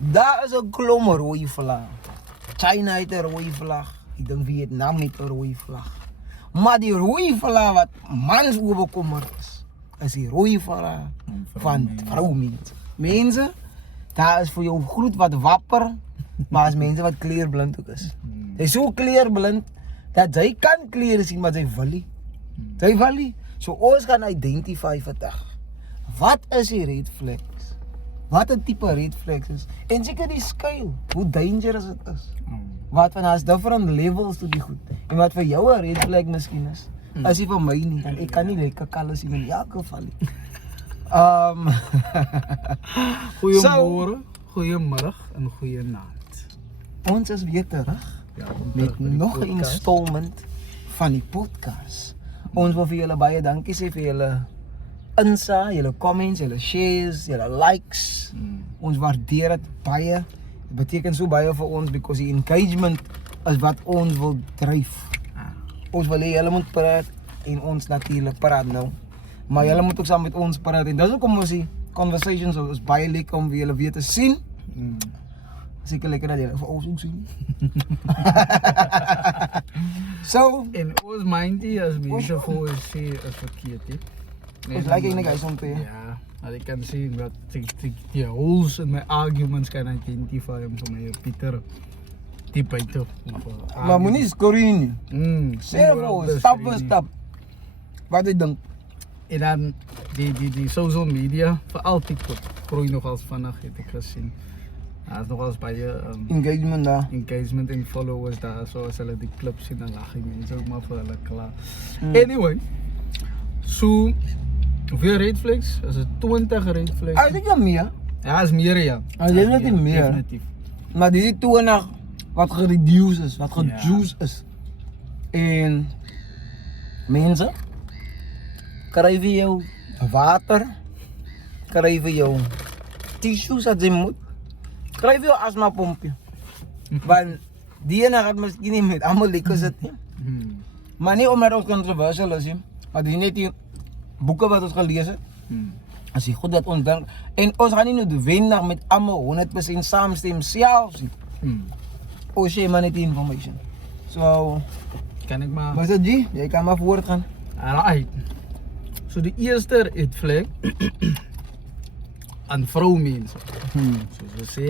Daar is 'n klomp rooi vlag. China het 'n rooi vlag. Ek dink Vietnam het 'n rooi vlag. Maar die rooi vlag wat mans oorbekommer is die rooi vlag van vroumense. Mense, daar is vir jou groet wat wapper, maar as mense wat kleurblind ook is. Sy is so kleurblind dat sy kan kleure sien, maar sy wil nie. Sy wil nie. So ons gaan identify vandag. Wat is die red flags? Wat 'n tipe red flags is? En seker die skuil, hoe dangerous dit is. Wat van as different levels tot die goed. En wat vir jou 'n red flag miskien is nie vir my nie. En ek kan nie lekker kalle sien in elk geval nie. Goeiemôre, goeiemiddag en goeienaand. Ons is weer terug met nog 'n installment van die podcast. Ons wil vir julle baie dankie sê vir julle insa, julle comments, julle shares, julle likes. Ons waardeer dit baie. Dit beteken so baie vir ons because die engagement is wat ons wil dryf. Ons wil hê julle moet praat en ons natuurlik praat nou. Maar julle moet ook saam met ons praat en dis hoekom ons die conversations is baie lekker om julle weer te sien. Seker lekker dat julle vir ons ook sien. So, En ons mindie as mense voor sê is verkeerd, hè. ons like eintlik hy soms weer. Ja, as ek kan sien dat die holes in my arguments kan identify om vir my Pieter die buite. Maar moenie skorrie nie. Sê vir ons, stap vir stap. Wat jy dink? En dan die social media, veral TikTok, groei nogals vinnig, het ek gesien. Daar is nogals baie Engagement daar. engagement en followers daar, so as hulle die clips sien, dan lag die mense ook maar vir hulle klaar. Anyway, so, hoeveel red flags? Is het 20 red flags? Ek dink meer. Ja, is meer, ja. Dit is net meer. Definitief. Maar dis die 20 wat gereduce is, wat gejuice is. En mense, kry vir jou water, kry vir jou tissues as jy moet, kry vir jou asma pompie. Want die ene gaat miskien nie met almal lekker sit nie. Maar nie omdat ons controversial is nie, maar dis net die boeke wat ons gelees het. As jy goed dat ons dink, en ons gaan nie noodwendig met almal 100% saamstem selfs nie. Ons sê maar net die information. So, Kan ek maar... wat is dit G? Jy kan maar voort gaan. Alright. So die eerste red flag aan vroumense. Soos we sê,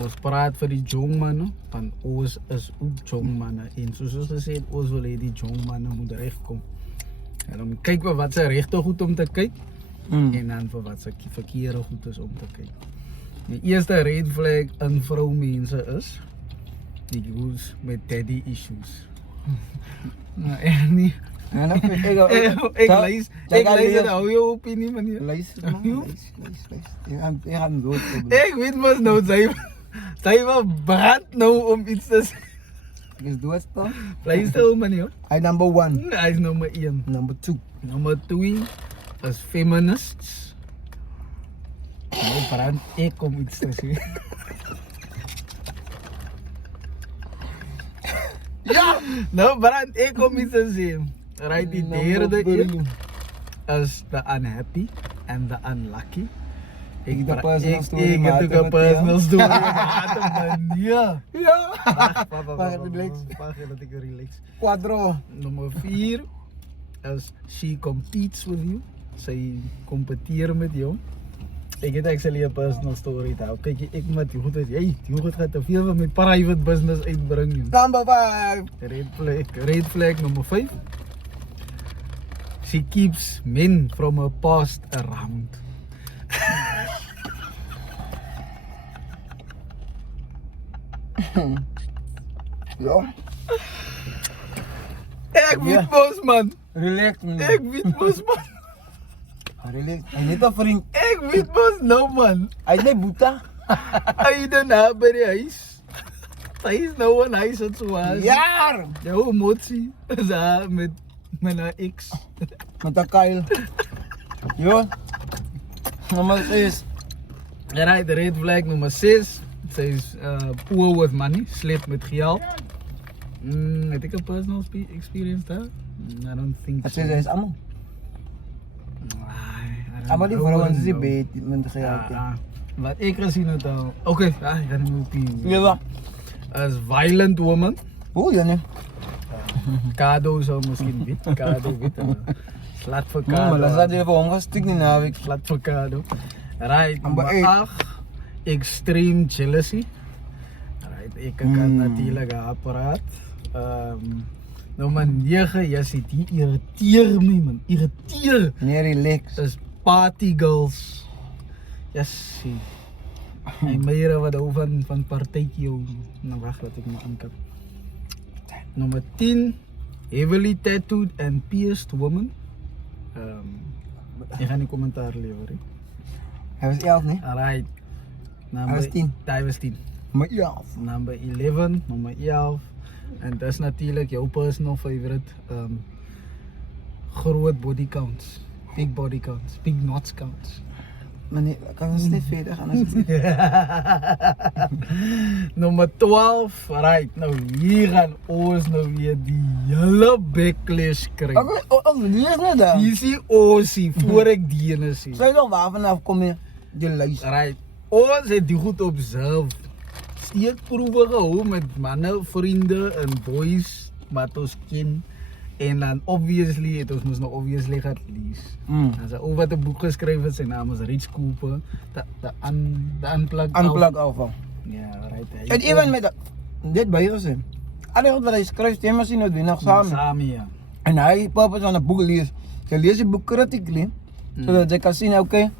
ons praat vir die jong manne, want ons is ook jong manne. En soos ons gesê, ons wil hê die jong manne moet regkom. En dan kyk we wat se regte goed om te kyk, en dan vir wat se verkeerde goed is om te kyk. Die eerste red flag aan vroumense is die goes met daddy issues. Nou echt nie. Ja, nou, Ik lees het, hou je opinie meneer. Luister maar, luister. Jy gaan dood. Ik weet mos nou, zij wil brand nou om iets te zeggen. Is dood toch? Luister meneer. Hy number 1. Hij is nummer 1. Number 2. Nummer 2 is feminists. Nou brand ik om iets te zeggen. Ja, nou brand ik om iets te zeggen. Right, die derde is the unhappy and the unlucky. Ik heb personal story. Ik heb ook een personal story. Ja. Wacht, relax. Wacht, dat ik relax. Quadro. Nummer 4 is she competes with you. Zij competeert met jou. Ik heb actually een personal story daar. Kijk, ik met die goed is. Hey, die goed gaat te veel van mijn private business uitbrengen. Number 5. Red flag number 5. She keeps men from her past around. Ja. Ik weet mos man. Relax man. Ik weet mos man. Relax. Hy net 'n vriend. Ik weet mos nou man. Hy net boeta. Hij daarna bij de huis. Hij is nou een huis aan zo huis. Jaar. Jouw emotie is daar met mijn ex. Met 'n kuil. Jo. Nummer 6. Right, red flag nummer 6. Zij is poor with money, slept met geld. Heb ik een personal experience daar? I don't think Wat so. sê jy is almal? I don't Almal die know, vrouens is no. die bet met geld. Ja. Wat ik gezien heb al. Oké, ik ga niet meer opinion. Ja, ba? As violent woman. Oh, yan eh. Kado zou misschien wit. Kado wit. Slat voor Maar dat kado. is even omgestik niet na week. Slat voor kado. Right, Number nummer 8. 8. Extreme jealousy. Right, ik kan natuurlijk een apparaat. Nummer 9. Ja, zit die irriteer me man. Irriteer. Nee, relax. Is party girls. Yes, zie. En meer wat over van partijtje. Nou, wacht, wat ik me aankap. Nummer 10. Heavily tattooed and pierced woman. Ik ga niet commentaar leveren. Hij was 11, nee? Alright. Hij was 10. Hij was 10. Maar ja. Nummer 11. Nummer 11. En dat is natuurlijk jouw personal favorite. Groot body counts. Big body counts. Big knots counts. Maar nee, kan ons niet verder gaan alsjeblieft. Nummer 12, right, nou hier gaan ons nou weer die hele backlash krijgen. Oké, die is net daar. Die is die ozie, voor ik die ene zie. Zou je nog waar vanaf komen? Je luistert. Right, ons het die goed op zelf. Steekproeven gehouden met mannen, vrienden en boys, wat ons ken. En dan obviously, het ons nog obviously gaat lezen. En ze ook wat een boek geschreven, zijn naam is Rich Cooper, de Unplugged Unplug alpha. Ja, right. En even met dat, dit bij je gezien. Alles wat hij schrijft, hij misschien het weer nog samen. Samen, ja. En hij purpose aan het boek leest. Je leest het boek critically, zodat je kan zien, oké,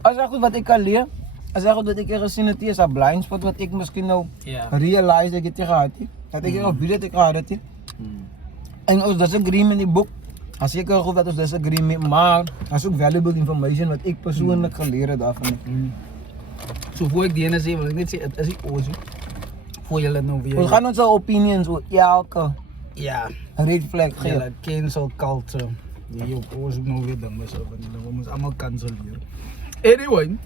als hij goed wat ik kan leren, als hij goed wat ik er gezien heb, is een blind spot wat ik misschien nou Ja. realize dat ik het gehad heb. Dat ik er op video dat ik gehad heb. En ons disagree met die boek, als ik er goed wat ons disagree met, maar dat is ook valuable information wat ik persoonlijk geleerd heb daarvan. Zo voor ik die ene zei, wil ik niet zeggen, het is die ozie. Voor jullie nou weer. We gaan onze opinions over elke Ja. red flag geven. Ja, cancel culture. Die op ozie nou weer dan is over. We moeten allemaal cancelleren. Anyway.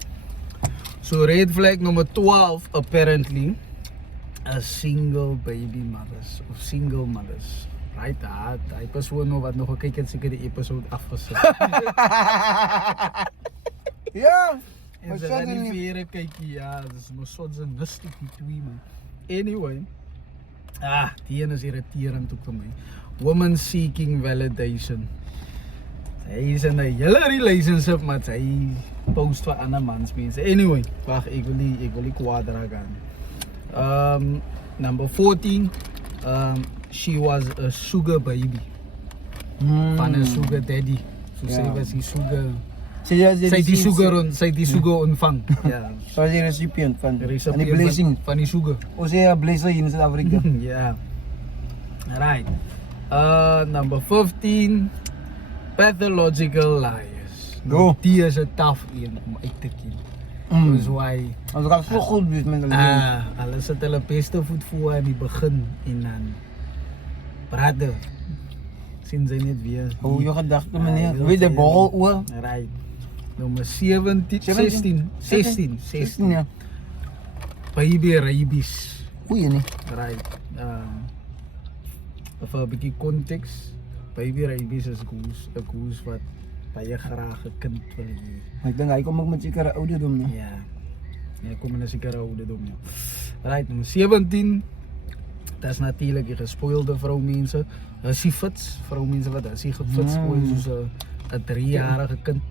So red flag nummer 12 apparently. A single baby mothers. Of single mothers. Right, hij persoon nog wat nog gekeken en zeker die episode afgezet. Ja, En maar ze zo gaan die niet. veren kijken, ja, dat is maar soms een lustig die twee man. Anyway, die ene is irriterend ook voor mij. Woman seeking validation. Hij is in een hele relationship, maar hij post voor andere mans mensen. Anyway, wacht, ik wil die quadra gaan. Number 14, she was a sugar baby. Van een sugar daddy. So Ja. zij was die sugar. Zij die sugar ontvang. Ja. Zoals die recipient van Recipient die blessing. van die sugar. Hoe zeg je blessing in Zuid-Afrika? Ja. Right. Number 15, pathological liars. Go. Die is een tough een om uit te kiezen. Dus why? Als ik al zo goed ben met de leven. Alles het hulle beste voet voor aan die begin en dan praten. Zien ze niet weer. Hoe je gedachten Ah, meneer? wil Weet de zeggen- borrel oor? Right. Nummer 16. Ja. Baby rabies. Goeie nee. Right. Even een beetje context. Baby rabies is een koers wat je graag een kind wil hê. Maar ik denk hij komt ook met zekere ouderdom. Nee? Ja. Ja, kom in een zekere ouderdom, ja. Right, nummer 17. Dat is natuurlijk je gespoilde vrouwmensen. Hussiefits, vrouwmensen wat hussiefits spoil, soos een 3-jarige kind.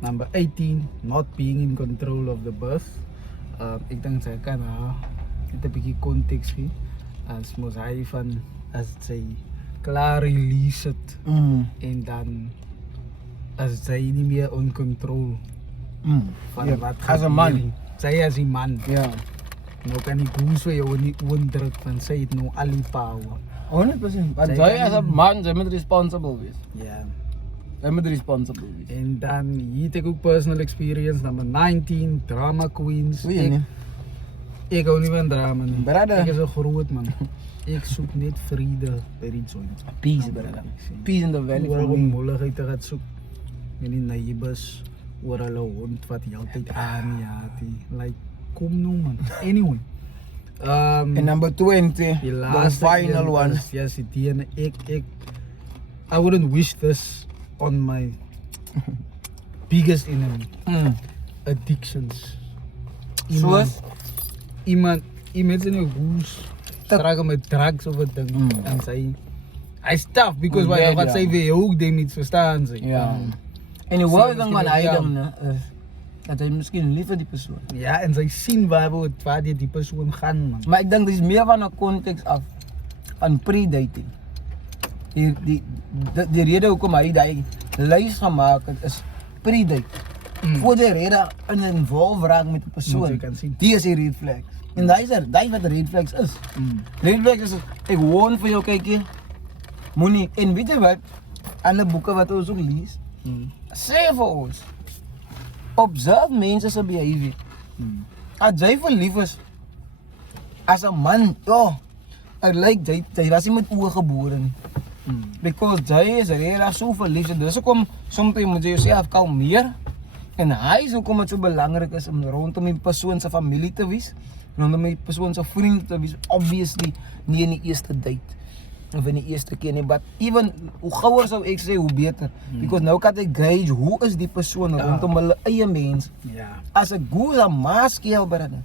Number 18, not being in control of the birth. Ik denk zij kan een beetje context geven. Als moest hij van, als zij klaar release het en dan, als zij niet meer on control van Ja, wat als een man. gebeurt. Zij als een man. Ja. Nou kan die goes voor jou niet onderdrukt van zij het nou al die power. 100%. Maar Zij zij kan als een niet- man, zij moet responsible wees. Ja. Zij moet responsible wees. En dan hier heb ik ook personal experience, nummer 19, drama queens. Goeie nee. Ik hou niet van drama nie. Brother. Ik is een groot man. Ik zoek net vrede bij die joint. Peace brother. Peace in the valley Oor for om me. molligheid te gaan zoek. En die neighbors, oor hulle hond wat die altyd aanjaat. Like, kom nou man. Anyway. En number 20, Die the laaste final een one. is, yes, die ene, I wouldn't wish this on my biggest enemy. addictions. Soos? Iemand in jou hoes struggle met drugs of 'n ding en hy's tough because wat sy weer ook dit niet verstaan sy. Ja. En die wou ding van hy ding is dat hy miskien lief vir die persoon. Ja, en sy sien waar die persoon gaan man. Maar ek dink dis meer van 'n konteks af van pre-dating. Die rede hoekom hy daai lys gemaak het is pre-date. Voor die rede involve raak met 'n persoon. Die is die red flags. En daai wat red flags is. Red flags is ek woon vir jou kykie. Moenie en weet jy wat? Alle boeke wat ons ook lees. Sê vir ons. Observe mense se behavior. As jy verlief is as 'n man, ek like jy was nie met oë gebore nie. Because jy is regtig so verlief. Dis hoekom soms moet jy jouself kalmeer. En hy is hoekom dit so belangrik is om rondom die persoon se familie te wees, rondom die persoon se vriende te wees. Obviously nie in die eerste date of in die eerste keer nie, but even hoe gouer sou ek sê hoe beter. Because nou kan ek gauge hoe is die persoon rondom hulle eie mens. Ja. As 'n goeie maskeel brother.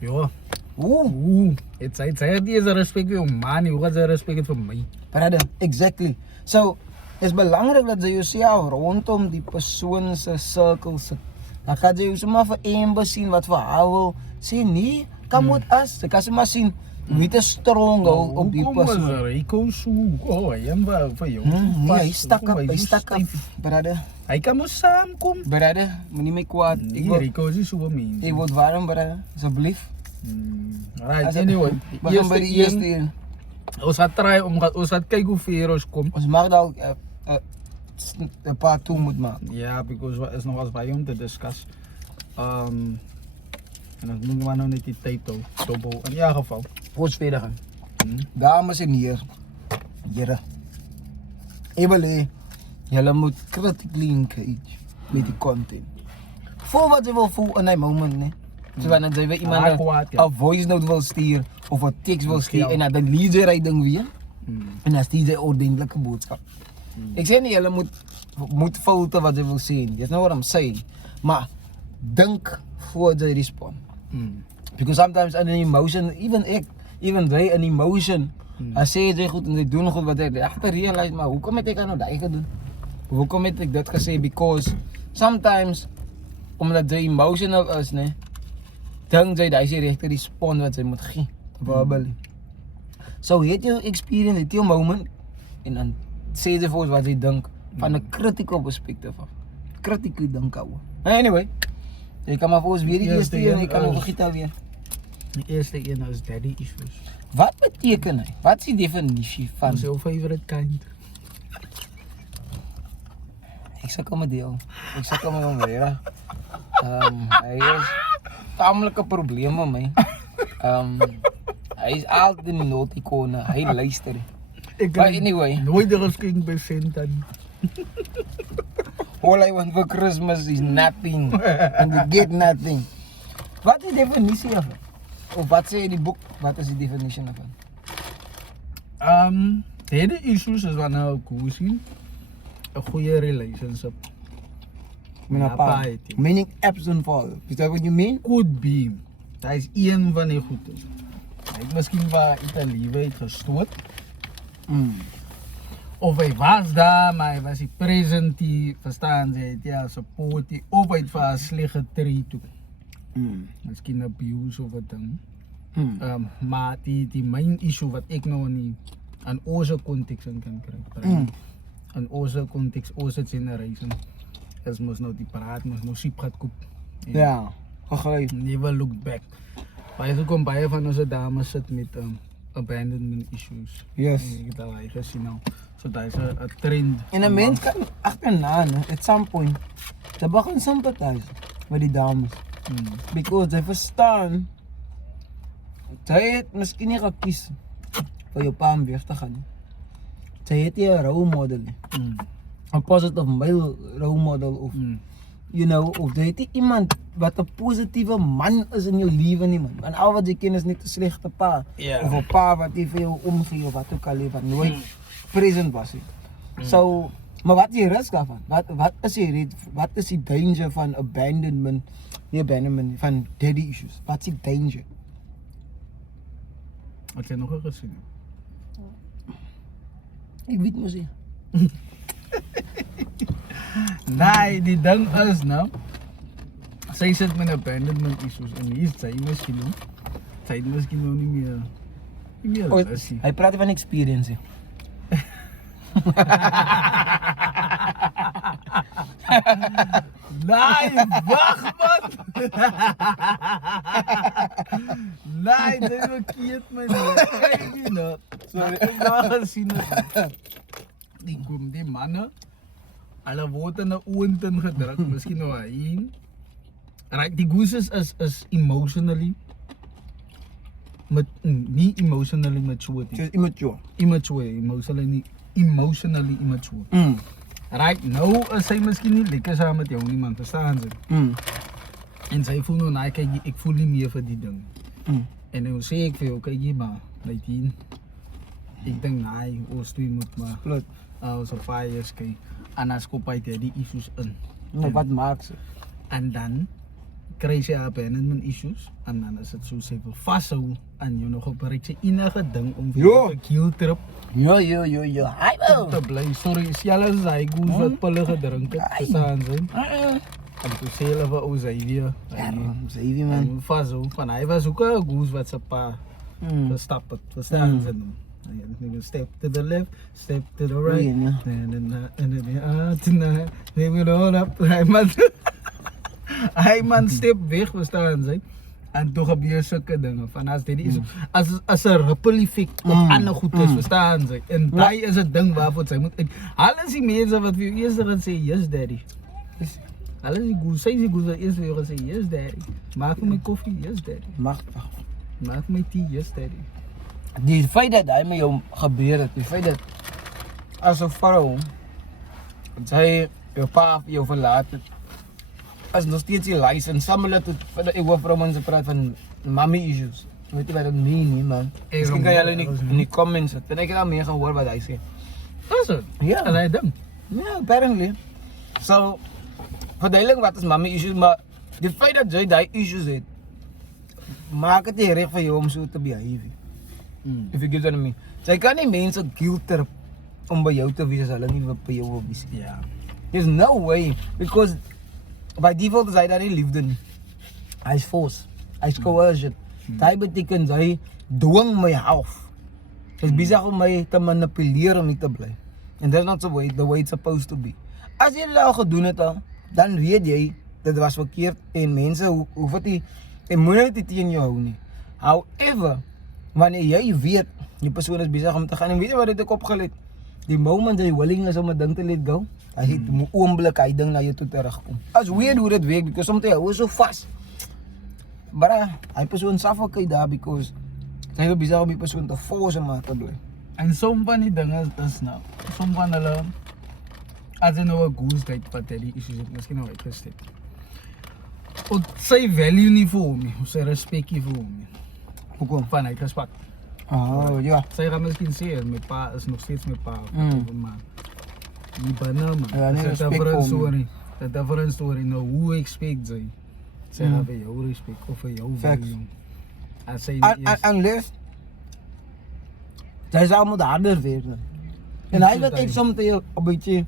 Ja. Hoe? Dit sê jy is respek vir jou man, hoe gaan jy respek vir my? Brother, exactly. So, is belangrik dat jy jouself rondom die persoon se sirkel sit. Dan kan jy sommer vir een sien wat vir haar wil sê nie, kom met as. Jy kan sommer sien wie te strong op die persoon. Hy kom so, hy vir jou. Nee, hy stak op, brother. Hy kan mos saamkom. Brother, moenie my kwaad. Rico is so 'n mens. Ek word warm, brother. Asseblief. Right, anyway. Begin by die eerste een. Ons gaan kyk hoe ver ons kom. Ons mag dalk 'n paar toe moet maak. Ja, because is nog wat baie om te discuss. En ons moet maar nou net die tyd hou. Dobbel. In elk geval. Ons verder gaan. Dames en heren. Ek wil hê julle moet critically engage met die content. Voel wat jy wil voel in die moment, né? So wanneer jy weer iemand 'n voice note wil stuur of 'n text wil stuur en dan lees jy daai ding weer. En dan stuur jy 'n ordentlike boodskap. Ek sê nie julle moet filter wat jy wil sê nie. That's not what I'm saying. Maar dink voor jy respond. Because sometimes in an emotion, even they an emotion, as sê jy goed en jy doen goed wat jy agter realize, maar hoekom het ek nou daai gedoen? Hoekom het ek dit gesê? Because sometimes omdat jy emotional is, né? Dink jy daai is die regte respond wat jy moet gee. Verbally. So het jy experience, het jy 'n moment en dan sê jy vir ons wat jy dink van 'n critical perspective af. Critical dink ou. Anyway, jy kan maar vir ons weer die eerste een, jy kan nog vergiet alweer. Die eerste een is daddy issues. Wat beteken hy? Wat is die definisie van Jou favorite kind? Ek sukkel met deel. Ek sukkel met hom weer. Hy is tamelike probleme met my. Hy is altyd in die notikone. Hy luister. But anyway, nooit geskink by Sentan. all I want for Christmas is nothing. And you get nothing. Wat is die definisie daarvan? Of wat sê die boek? Wat is die definition daarvan? Daddy issues is wanneer hoe sien 'n goeie relationship. Meaning absent fall. Is that what you mean? Could be. Daar is een van die goede. Hy het miskien waar Italië het gestoot. Of hy was daar, maar hy was die present die, verstaan jy, het ja, support die, of hy het vir haar sleg getree toe. Miskien abuse of wat ding. Maar die main issue wat ek nou nie aan onze context in kan kry. Aan onze context, onze generation. Is mos nou die paraat, mos nou siep gaat koop. Ja, gegryp. Never look back. Baie van onze dames sit met abandonment issues. Yes. Ek het al gesien nou. So daar is 'n trend. En 'n mens kan agterna, at some point, jy begin sympathize met die dames. Because jy verstaan, jy het miskien nie gekies vir jou pa om weg te gaan nie. Jy het nie 'n role model nie. 'n positive male role model of you know, of jy het nie iemand wat 'n positiewe man is in jou lewe nie man. Want al wat jy ken is net 'n slegte pa. Of 'n pa wat nie vir jou omgee of wat ook al wat nooit present was nie. So Maar wat is die risk daarvan? Wat is die danger van abandonment, van daddy issues? Wat is die danger? Wat jy nog gezien? Ik weet mos nie. Nee, die ding is nou. Sy sit met abandonment issues en hier is sy miskien nou. Sy het miskien nou nie meer is nie. Hy praat van experience. Nee, wag man! Nee, dit is verkeerd man. Kyk jy nou. Sorry, ek het gesien het. Die manne, hulle word in 'n oontin gedruk, miskien nou hier. Right, die goose is emotionally nie emotionally mature. Just immature. Emotionally immature. Right, nou is sy miskien nie lekker saam met jou nie man, verstaan jy? En sy voel nou, nee, kyk, ek voel nie meer vir die ding. En nou sê ek vir jou, kyk jy maar, like die, ek dink, nee, ons twee moet maar, ons op 5 years kyk, en as kop uit die issues in. Maar wat maak sy? En dan, kry sy abandonment issues, en dan is het so, sy wil vasthou, en jy nog op bereik sy enige ding, om vir jou een guilt trip, Jo, hy wil. te bly, sorry, stel as hy goes wat pille gedrink het, verstaan sy, en toe sê hulle vir ou Xavier, Xavier hy man. moet vasthou, van hy was ook een goes wat sy pa gestap het, verstaan sy nou. Step to the left, step to the right, hy man step weg, verstaan sy, en toe gebeur sulke dinge, van as dit is, as 'n ripple effect op ander goed is, verstaan sy, en daai is 'n ding waarvoor sy moet, hulle is die mense wat vir jou eers gaan sê, yes daddy, hulle is die goes, sy is die goes wat eers vir jou gaan sê, yes daddy, maak vir my koffie, yes daddy, maak vir my tea, yes daddy. Die feit dat hy met jou gebeur het, die feit dat as 'n vrou, sy jou pa jou verlaat het, is nog steeds die lys en sammel het ek hoor vrouens praat van mommy issues. Weet jy wat dat meen nie man? Miskien kan jy hulle in die comments het. En ek het al meer gehoor wat hy sê. Is het? Ja. En hy ding? Ja, apparently. So, verduidelik wat is mommy issues, maar die feit dat jy die issues het, maak het nie reg vir jou om so te behave. If you get what I mean. Sy kan nie mense guilt trip om by jou te wees as hulle nie by jou wil wees. Ja. There's no way, because by default is hy daar nie liefde nie. Hy is force, hy is coercion. Dit beteken hy dwing my half. Hy is besig om my te manipuleer om nie te bly. And that's not the way it's supposed to be. As jy dit al gedoen het al, dan weet jy, dit was verkeerd en mense hoef het nie, en moet dit nie teen jou hou nie. However, wanneer jy weet, die persoon is besig om te gaan, en weet jy wat dit ek opgelet? Die moment jy willing is om 'n ding te let go, hy het oomblik hy ding na jou toe terugkom. As weird hoe dit werk, because soms jy hou so vas. Maar hy persoon suffocate daar because hy wil besig om die persoon te force om maar te bly. En som van die dinge is nou, som van hulle, as jy nou 'n goose date wat die issues het, miskien nou uitgesteek. Of sy value nie vir hom nie, of sy respect nie vir hom nie. Hoekom? Van hy respek. Ja. Sy gaan miskien sê, my pa is nog steeds my pa, maar die banana, Ja, nie dit is 'n respect vir different hom story. Dit is 'n different story. Nou, hoe expect sy? Sy gaan vir jou respect of vir jou Facts. value. As sy nie is. Unless sy sal moet harder werk. En hy wat ek soms 'n bietjie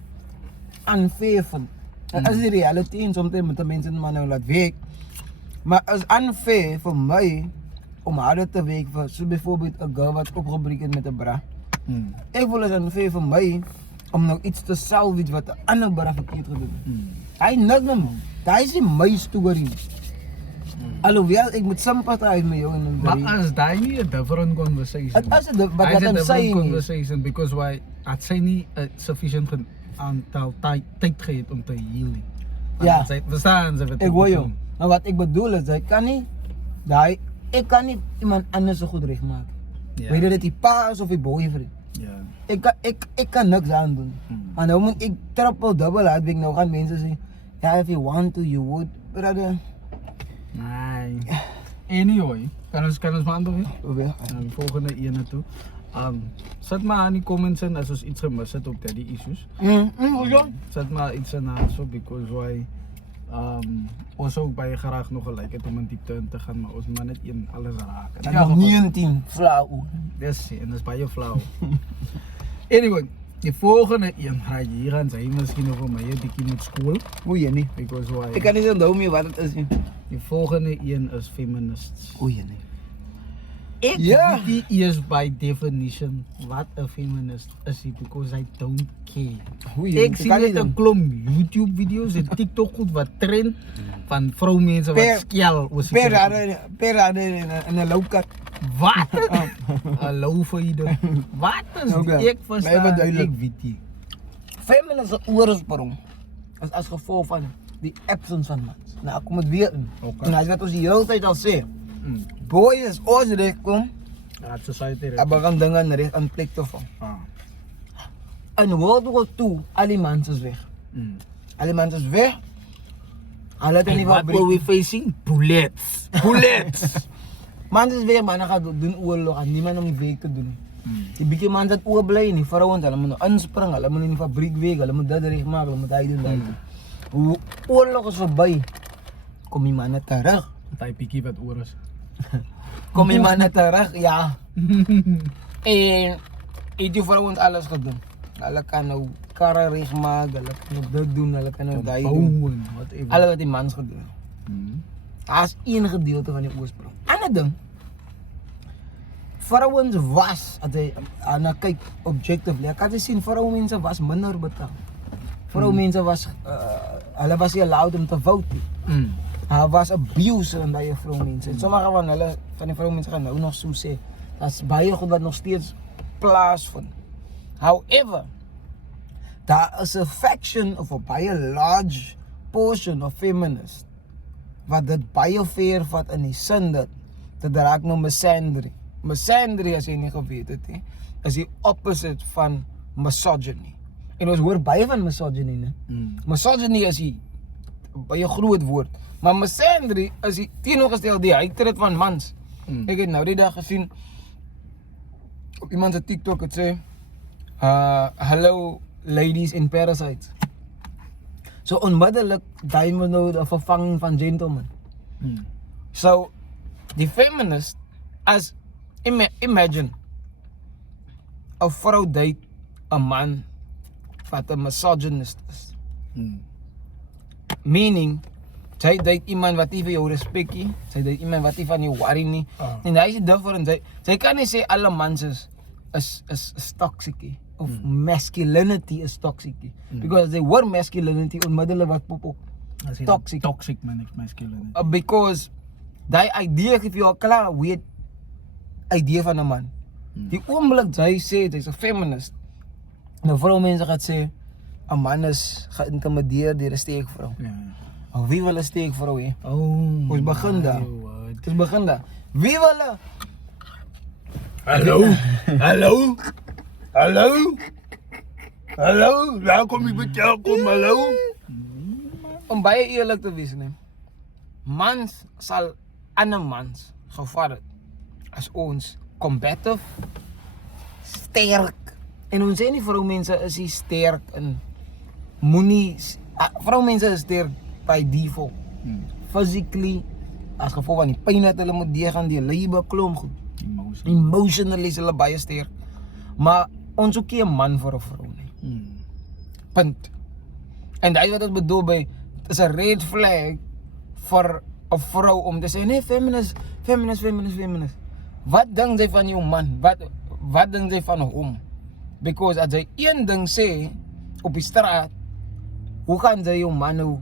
unfair vind. As die reality en soms moet mense maar nou laat werk. Maar is unfair vir my om harder te werk vir so byvoorbeeld 'n girl wat opgebreek het met 'n bra. Ek voel is unfair vir my om nou iets te salvage wat 'n ander bra verkeerd gedoen het. Hy niks met my. Daai is nie my storie. Alhoewel ek moet sympathise met jou en Maar as daai nie 'n different conversation. As dit wat I'm saying conversation because why at sy nie sufficient aantal tyd gehad om te heal nie. Ja. Sy verstaan sy wat ek hoor jou. Maar wat ek bedoel is, ek kan nie iemand anders so goed regmaak. Weet jy dit die pa is of die boyfriend? Ja. Ek kan niks aan doen. Maar nou moet ek triple double hard werk. Nou gaan mense sê, ja, if you want to, you would. Brother. Nee. Anyway, kan ons maar aan doen? Ja. Volgende ene toe. Zet maar aan die comments in as ons iets gemis het op die issues. Hoezo? Zet maar iets in so because why ons ook baie graag nog gelyk het om in diepte in te gaan, maar ons maar net een alles raak. En nog 19 flauw. Dis en dis baie flauw. Anyway, die volgende een, hier gaan sy miskien nog vir my 'n bietjie met skool. Oei nie. Because why? Ik kan niet onthou meer wat het is nie. Die volgende een is feminists. Oei nie. Ek Ja. weet nie eers by definition wat 'n feminist is nie, because I don't care. Oei, Ek sien net 'n klomp YouTube video's en TikTok goed wat trend van vroumense wat Per- skel oor Per rade in een loopkat. Wat? Hallo vir julle. Wat is Okay. ek Baie verstaan duidelik. ek weet nie. Feminist oorsprong is as gevolg van die absence van mans. Nou, ek kom het weer in. Okay. En as wat ons die hele tijd al sê, Mm. boys as ons recht kom, Ja, society reg. hebben gaan dingen in recht aan plek te vallen. Ah. In World War II, al die mans is weg. Mm. Al die mans is weg. Al het in die What were fabriek. we facing? Bullets. Bullets. Mans is weg, mannen gaan doen oorlog en niemand om die werk te doen. Mm. Die bietjie mans wat oorblij en die vrouwen, hulle moet nou inspring, hulle moet in die fabriek werk, hulle moet dit recht maken, hulle moet hy doen, dat doen. Hoe oorlog is voorbij, kom die mannen terug. Daai bietjie wat oor is. Kom die mannen terug, ja. En het die vrouwen alles gedaan. Hulle kan nou karre recht maken, hulle kan nou dit doen, hulle kan nou dat doen. Bouwen, whatever. Alles wat die mans gedaan. Mm. Dat is één gedeelte van die oorsprong. Ander ding, vrouwens was, as jy na kyk objectively, ek kan sien vrouwmense was minder betaal. Vrouwmense was, hulle was nie allowed om te vote nie. Mm. Daar was abuse in die vrouwmense. En sommige van die vrouwmense gaan nou nog so sê, dat is baie goed wat nog steeds plaasvind. However, daar is 'n faction of 'n baie large portion of feminists wat dit baie ver vat in die sin dat dit raak nou misandry. Misandry, as jy nie geweet het nie, is die opposite van misogyny. En ons hoor baie van misogyny, né? Mm. Misogyny is 'n baie groot woord, maar misandry is die teenoorgestelde, die hatred van mans. Mm. Ek het nou die dag gesien op iemand se TikTok het sê hello ladies in parasites. So onmiddellik daai moet nou 'n vervanging van gentleman. Mm. So die feminist as imagine 'n vrou date 'n man wat 'n misogynist is. Mm. Meaning sy date iemand wat nie vir jou respek nie, sy date iemand wat nie van jou worry nie. Ah. En hy is die different. Sy kan nie sê alle mans is toxic nie, of masculinity is toxic nie. Because they were masculinity onmiddellik wat pop op. As jy Toxic. Toxic masculinity. Because daai idee gee vir jou 'n klaar weet idee van 'n man. Die oomblik jy sê jy's 'n feminist, nou vroumense gaan sê 'n man is geïntimideer deur 'n sterk vrou. Ja. Maar wie wil 'n sterk vrou hê? Oh. Ons begin daar. my word. Ons begin daar. Wie wil 'n Hallo? Hallo? Hallo? Hallo? Daar kom ek met jou, kom hallo? om baie eerlik te wees, nee. Mans sal ander mans gevat het as ons combative, sterk. En ons sê nie vroumense is nie sterk in moenie vroumense is sterk by default. Physically, as gevolg van die pyn wat hulle moet deurgaan, die lybe klomp goed. Emotionally is hulle baie sterk. Maar ons soek nie 'n man vir 'n vrou nie. Punt. En dit wat ek bedoel by is 'n red flag vir 'n vrou om te sê nee, feminist. Wat dink jy van jou man? Wat dink jy van hom? Because as jy een ding sê op die straat, hoe gaan jy jou man nou?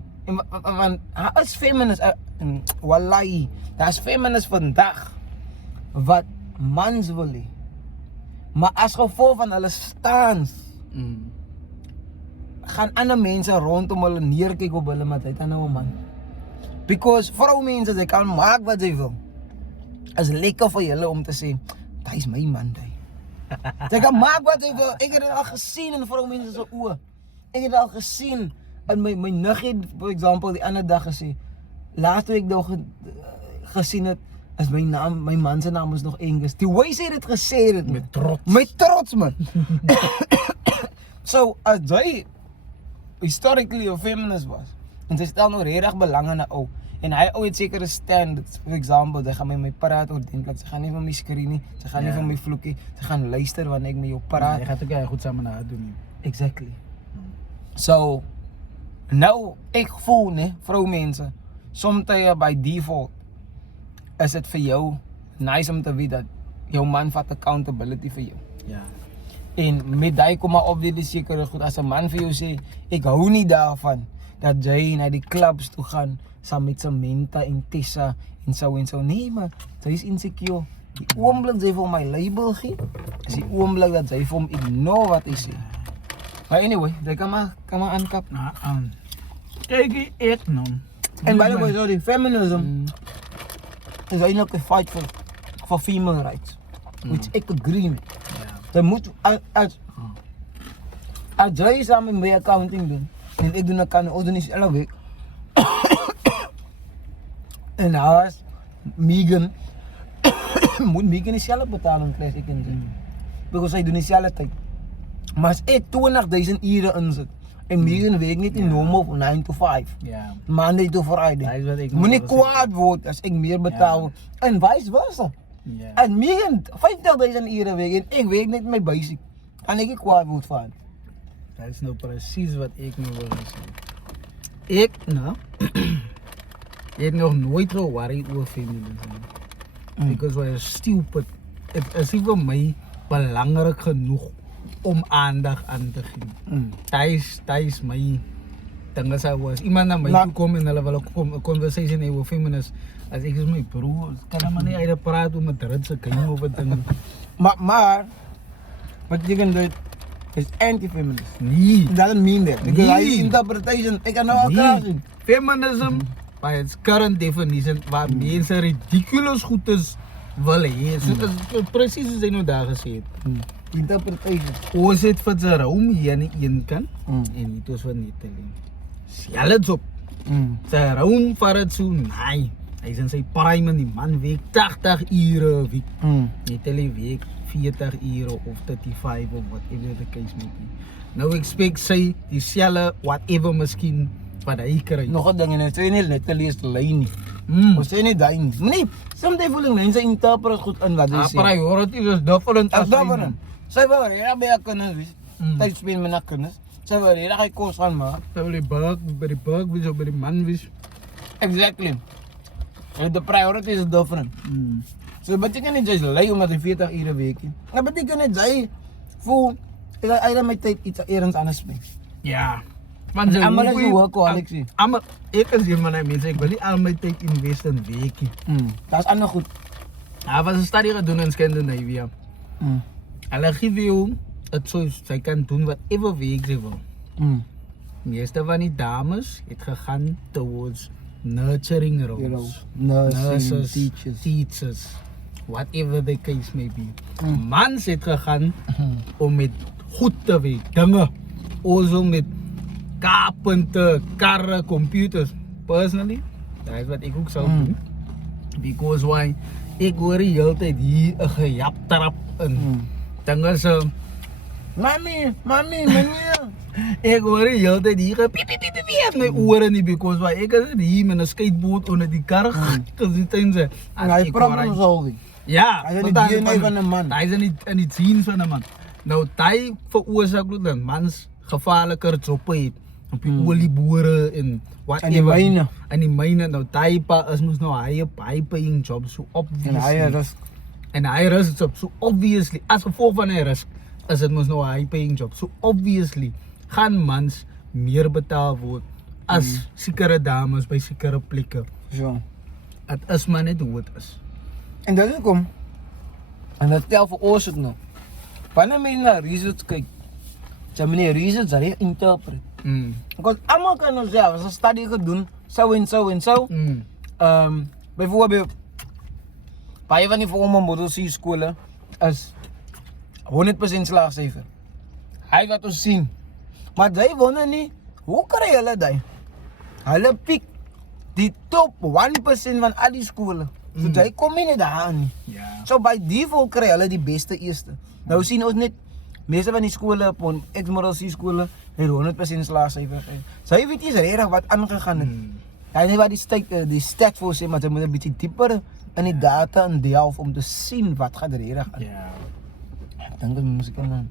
Want hy is feminist. Wallahi, daar's feminist vandag wat mans wil hê. Maar as gevolg van hulle stance gaan ander mense rondom hulle neerkyk op hulle met hy dan nou 'n man. Because vroumense, sy kan maak wat sy wil. Is lekker vir julle om te sê, "Daai is my man, daai." Sy kan maak wat sy wil. Ek het dit al gesien in vroumense se oë. Ek het dit al gesien in my niggie, for example, die ander dag gesê. Laas toe ek nog gesien het, is my naam, my man se naam is nog Angus. Die way sy dit gesê het, Met trots. Met trots, man. So, as jy historically 'n feminist was, en sy stel nou regtig belang in 'n ou, en hy ou het sekere standards. For example, sy gaan met my praat ordentlik, sy gaan nie vir my skree nie, sy gaan nie vir my vloekie, sy gaan luister wanneer ek met jou praat. Jy gaan ook baie goed saam na haar doen nie. Exactly. So, nou, ek voel, ne, vroumense, soms by default, is dit vir jou nice om te weet dat jou man vat accountability vir jou. Ja. En met die kom maar op die sekere goed, as 'n man vir jou sê, ek hou nie daarvan, dat jy na die clubs toe gaan, saam met Samantha en Tessa, en so, nee maar, sy is insecure. Die oomblik sy vir my label gee, is die oomblik dat sy vir hom ignore wat hy sê. Maar anyway, jy kan maar aankap. Nou, kijk, ek nou. En by the way, sorry, feminism is eintlik 'n fight for female rights, which ek agree met. Jy moet, as jy saam met my accounting doen, en ek doen doen is elke week, en as Megan, moet Megan dieselfde betaling kry as ek in doen. Because hy doen dieselfde tyd. Maar as ek 20,000 ure insit, en Megan werk net in normal van 9 to 5. Ja. Monday to Friday. Dit is wat ek Moenie wil sê. kwaad word as ek meer betaal. En vice versa. Ja. En Megan 50,000 ure werk en ek werk net my basic. Kan ek nie kwaad word van. Dat is nou precies wat ik nu wil zeggen. Ik, nou, ik heb nog nooit geworried over feminisme. Because we're stupid. Het is niet voor mij belangrijk genoeg om aandacht aan te geven. Dat is mijn ding. Als was iemand naar mij toe komt en hulle wil een conversation over feminisme. Als ik zeg, mijn broer, kan helemaal niet uit praten met Ritse kring over dingen. Maar, wat je kan doen, is anti-feminist. Nee. It doesn't mean that. Because Nee. I interpretation, ik kan nou elkaar zien. Feminism, by its current definition, waar mensen ridiculous goed is willen heen. Precies zoals hij nou daar gezegd. Interpretation. Ons het vir sy raum hier aan die een kant en dit is vir net alleen. Selfs op. Sy raum vir het so, nee. Hy is in sy prime en die man week 80 ure 'n week. Net alleen week 40 ure of 35 of whatever the case may be. Nou expect sy dieselfde whatever miskien wat hy kry. Nog 'n ding en sy net te lees lyn nie. Ons sê nie daai nie. Nee, soms voel mense interpret goed in wat hy sê. Priorities is different As as government. Sy wil regtig baie kinders wees. Tyd spend met na kinders. Sy wil regtig hy kos gaan maak. Sy wil by die burg wees of by die man wees. Exactly. And the priorities is different. So beteken nie jy lei omdat jy 40 ure week nie. Dat beteken net jy voel ek het my tyd iets eers anders spend. Ja. Want Almal is die workaholics nie. Ek is hier man, mense, ek wil nie al my tyd invest in weekie. Dat is ander goed. Hij was een studie gedoen in Scandinavië. Hulle gee vir jou het soos sy kan doen whatever week sy wil. Meeste van die dames het gegaan towards nurturing roles. Nurses, teachers, whatever the case may be. Mans het gegaan om met goed te werk, dinge. Also met kaappunte, karre, computers. Personally, dat is wat ik ook zou doen. Because why? Ik hoor die hele tijd hier een gejaptrap in. Dinge so, Mami, meneer. ik hoor die hele tijd hier piep in mijn oren niet. Because why? Ik is hier met een skateboard onder die kar gezeten en ze. En hij problem solving. Ja, Hij is in die DNA van een man. Hij is in die genes van een man. Nou, hij veroorzaakt ook dat mans gevaarlijker joppen heeft. Op die olieboeren en whatever. En die mijnen. En die mijnen. Nou, hij is moest nou high paying job, so obviously. En hij rust job, so obviously. Als gevolg van hij rust, is het moest nou high paying job. So obviously gaan mans meer betaald worden als zekere dames bij zekere plekken. Zo. Het is maar net hoe het is. En dat is ook om. En dat tel voor oorzaak nou. Wanneer men naar research kijkt, zijn meneer research dat hij interpret. Want allemaal kan nou zeggen, als een studie gaat doen, zo en zo en zo. Bijvoorbeeld, bij van die vormen model scholen is 100% slaagcijfer. Hij gaat ons zien. Maar zij wonen niet, hoe krijg je dat? Hulle piek die top 1% van al die scholen. So jy kom nie daar nie. Ja. So by default kry hulle die beste eerste. Nou sien ons net meeste van die skole op ons ex-model C skole het 100% slaagsyfer. Sy weet nie regtig wat aangegaan het. Hy weet wat die stat voor sê, maar jy moet 'n bietjie dieper in die data en delf om te sien wat gaan regtig aan. Ja. Ek dink dit moet kan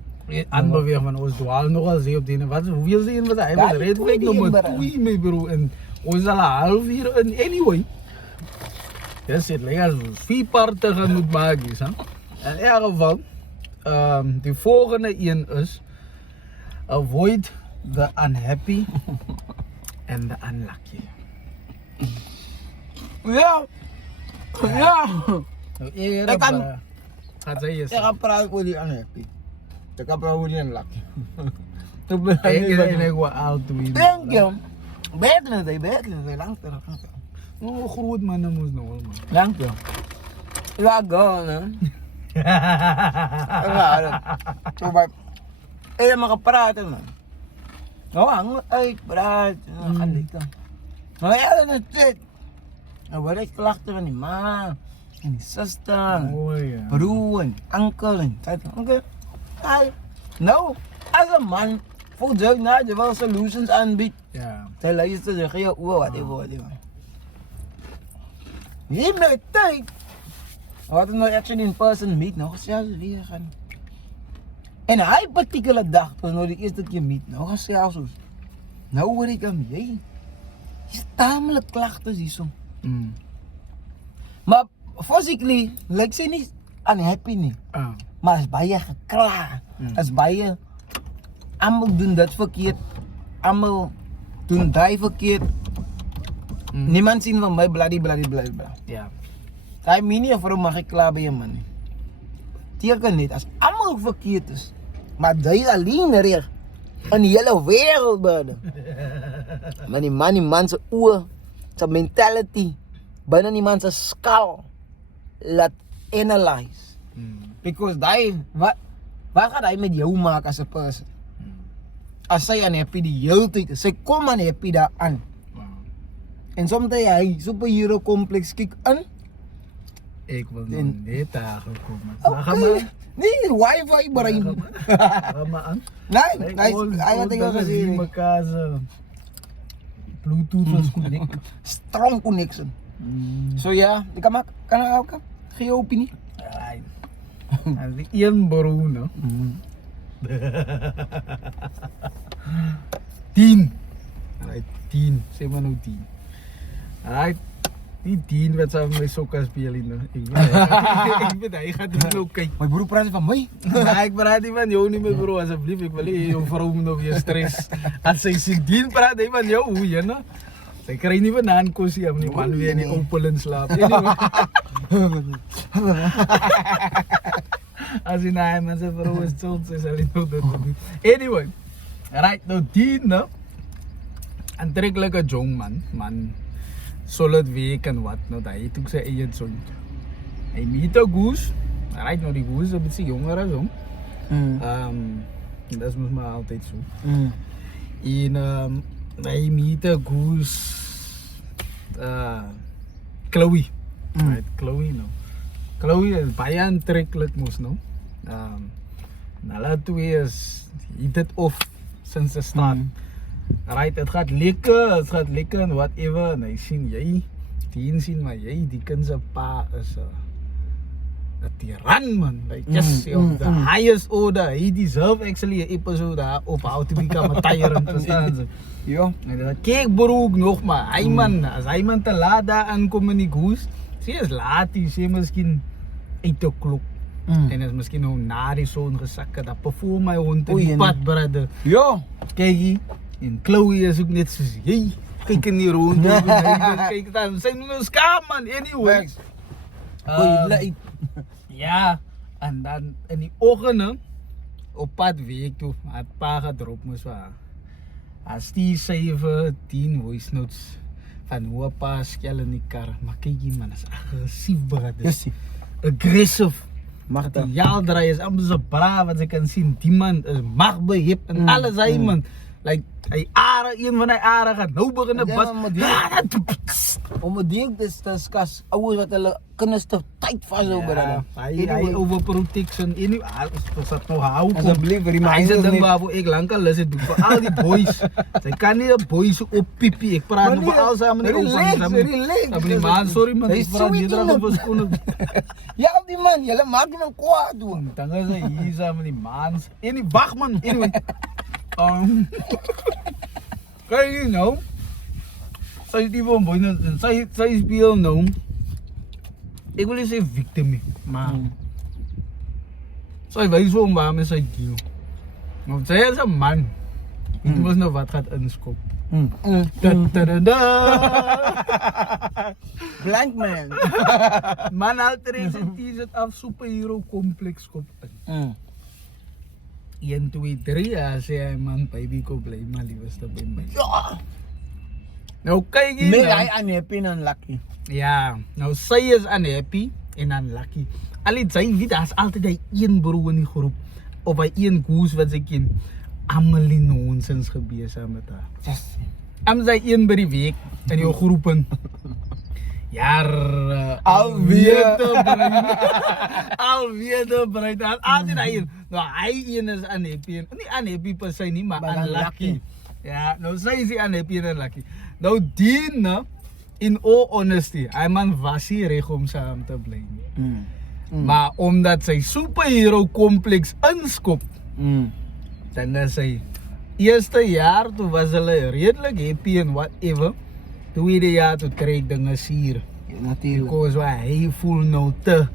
Aanbeweeg van ons dwaal nogal zeer op die wat hoeveel ze in wat hij was red week nummer 2 mee bro en ons al 'n halfuur in anyway. Dis dit lekker 4 parte gaan moet maak is, hè. In elk geval die volgende een is avoid the unhappy and the unlucky. Ja. Ja. Nou eerder Ek kan- gaat zij eens. Ek gaan praat oor die unhappy. Ek kan praat oor die unlucky. Ek Ik wil oud doen. Thank you. Beter dan lang terug. Oh, groot man, dat moest nog wel man. Thank you. Ja, go, hè. So, maar, makapraat, man. Nou, ang praat. Kan dito. Maar ja, dan is dit. Nou, wala ik klachten van die ma, en die sister, Oh ja. broer, en uncle, en tijd. Oké. Nou, als een man, volgens jou na, je wel solutions aanbiedt. Ja. Zij luistert, ze gaan je oor wat je wordt, man. Niet meer tijd. We hadden nog actually in person meet, nog zelfs weer gaan. En hij particular dag, was nog de eerste keer meet, nog zelfs. Nou hoor ik hem, jij. Is tamelijk klachten die zo. Maar physically, lijkt ze niet unhappy nie. Ah. Maar is baie geklaar. Is baie allemaal doen dat verkeerd. Allemaal doen die verkeerd. Niemand zien van mij bladibladibladibla. Ja. Hij meneer waarom mag ik klaar bij je man nie. Teken niet, als allemaal verkeerd is. Maar die alleen recht. In die hele wereld bijna. Maar die man zijn oor, zijn mentality, bijna die man zijn skal, laat analyze. Because die, wat gaat hij met jou maken als een person? Als zij unhappy die hele tijd is, zij komt unhappy daar aan. Wow. En soms hij superhero complex kijk aan. Ik wil nog niet aangekomen. Oké. Nee, wifi brein. Ga maar aan. Nee, hij had ik al gezien. Mekaar Bluetooth was connect. Strong connection. So ja, ik kan ook. Geef je opinie. Right. En die één bro, no? 10. Alright, 10. Zeg maar nou 10. Alright. Die 10 werd samen met sokken spelen. No? Ik weet hij gaat doen ook kijken. Mijn broer praat van mij. Maar ik praat niet van jou niet meer bro, alsjeblieft. Ik wil niet je vrouw nog je stress. Als zij zich 10 praat, hij van jou, hoe je no? Zij krijgt niet van aankosie, maar die man weer niet opelen slaap. Als je naar hem en zijn vrouw is zo, ze zal niet nog dat doen. Anyway, right, nou 10 no? Aantrekkelijke jong man. Solid week en wat, nou dat heet ook zijn eigen zoontje. Hij meet een goes, right, nou die goes is een beetje jonger als hem. Dat is maar altijd zo. En hij meet een goes, Chloe. Right, Chloe nou. Chloe is baie aantrekkelijk moest nou. Hulle twee is, eet het of sinds de start. Right, het gaat lekker en whatever. En hy sien jy, die sien maar jy, die kind se pa is 'n tiran man. Like just of the highest order. He deserve actually 'n episode op how to become a tyrant. Verstaan ze? Ja. Kijk broek nog maar. Hy man, as hy man te laat daar aankom in die goes, sy is laat, sy miskien 8 o'clock. En is miskien nou na die son gesakke, dat perform my hond in die pad, brother. Ja. Kijk hier, en Chloe is ook net soos jy. Kyk in die rond, kyk dan, sy moet nou skaam man, anyway. Ja, en dan in die oggende, op pad week toe, het pa gedrop moes waar. As die 7, 10 voice notes van hoe een pa skel in die kar. Maar kijk hier man, is agressief brother. Yes. Aggressive. Mag Die jaaldraai is amper zo braaf, wat je kan zien. Die man is machtbehept en alles hij man. Like, een van die aren gaat nou beginnen Ja, bas. maar Omdat dit is kas ouers wat hulle kinders te tyd vashou brada. Hij overprotect zijn in uw dat nog hou. Asseblief, Hij remind is ons ding net. waarvoor ik lang kan lezen doen. Voor al die boys. Zij kan niet de boys op pipi. Ik praat nu voor al samen niet over. Relax. Man, sorry man. Hij Ik is praat zo niet over schoenen. Ja, op die man, jullie maken hem kwaad doen. Dan gaan ze hier samen die man. Wacht man. Anyway. Kijk je nou. Zij die van boy. Zij speel nou. Ik wil eens een victim. Maar. Zij weet zo waarom is zij deal. Want zij is een man. Ik moest nog wat gaat inskop. Blank man. Man houdt er eens een t-shirt af, superhero complex kop in. 1, 2, 3 ja, zei hij man, baby ko blij maar liefste bij mij. Ja. Nou kijk je Nee, nou. hij unhappy en lucky. Ja, nou zij is unhappy en unlucky. Alleen zij weet, dat is altijd die één broer in die groep. Of bij één goes wat ze ken. Allemaal in nonsens gebeurd zijn met haar. Yes. Am zij één bij die week in jouw groepen. Ja, Alweer. Alweer de brein. Altijd hij. Nou, hij is unhappy. Niet unhappy per se niet, maar Maar unlucky. Ja, nou zij is unhappy en unlucky. Nou, die in all honesty, hij man was hier recht om samen te blijven. Maar omdat zij superhero complex inskopt, dan is zij eerste jaar toen was ze redelijk happy en whatever. Tweede jaar toen kreeg ik dingen hier. Natuurlijk. Because hij voelt nou te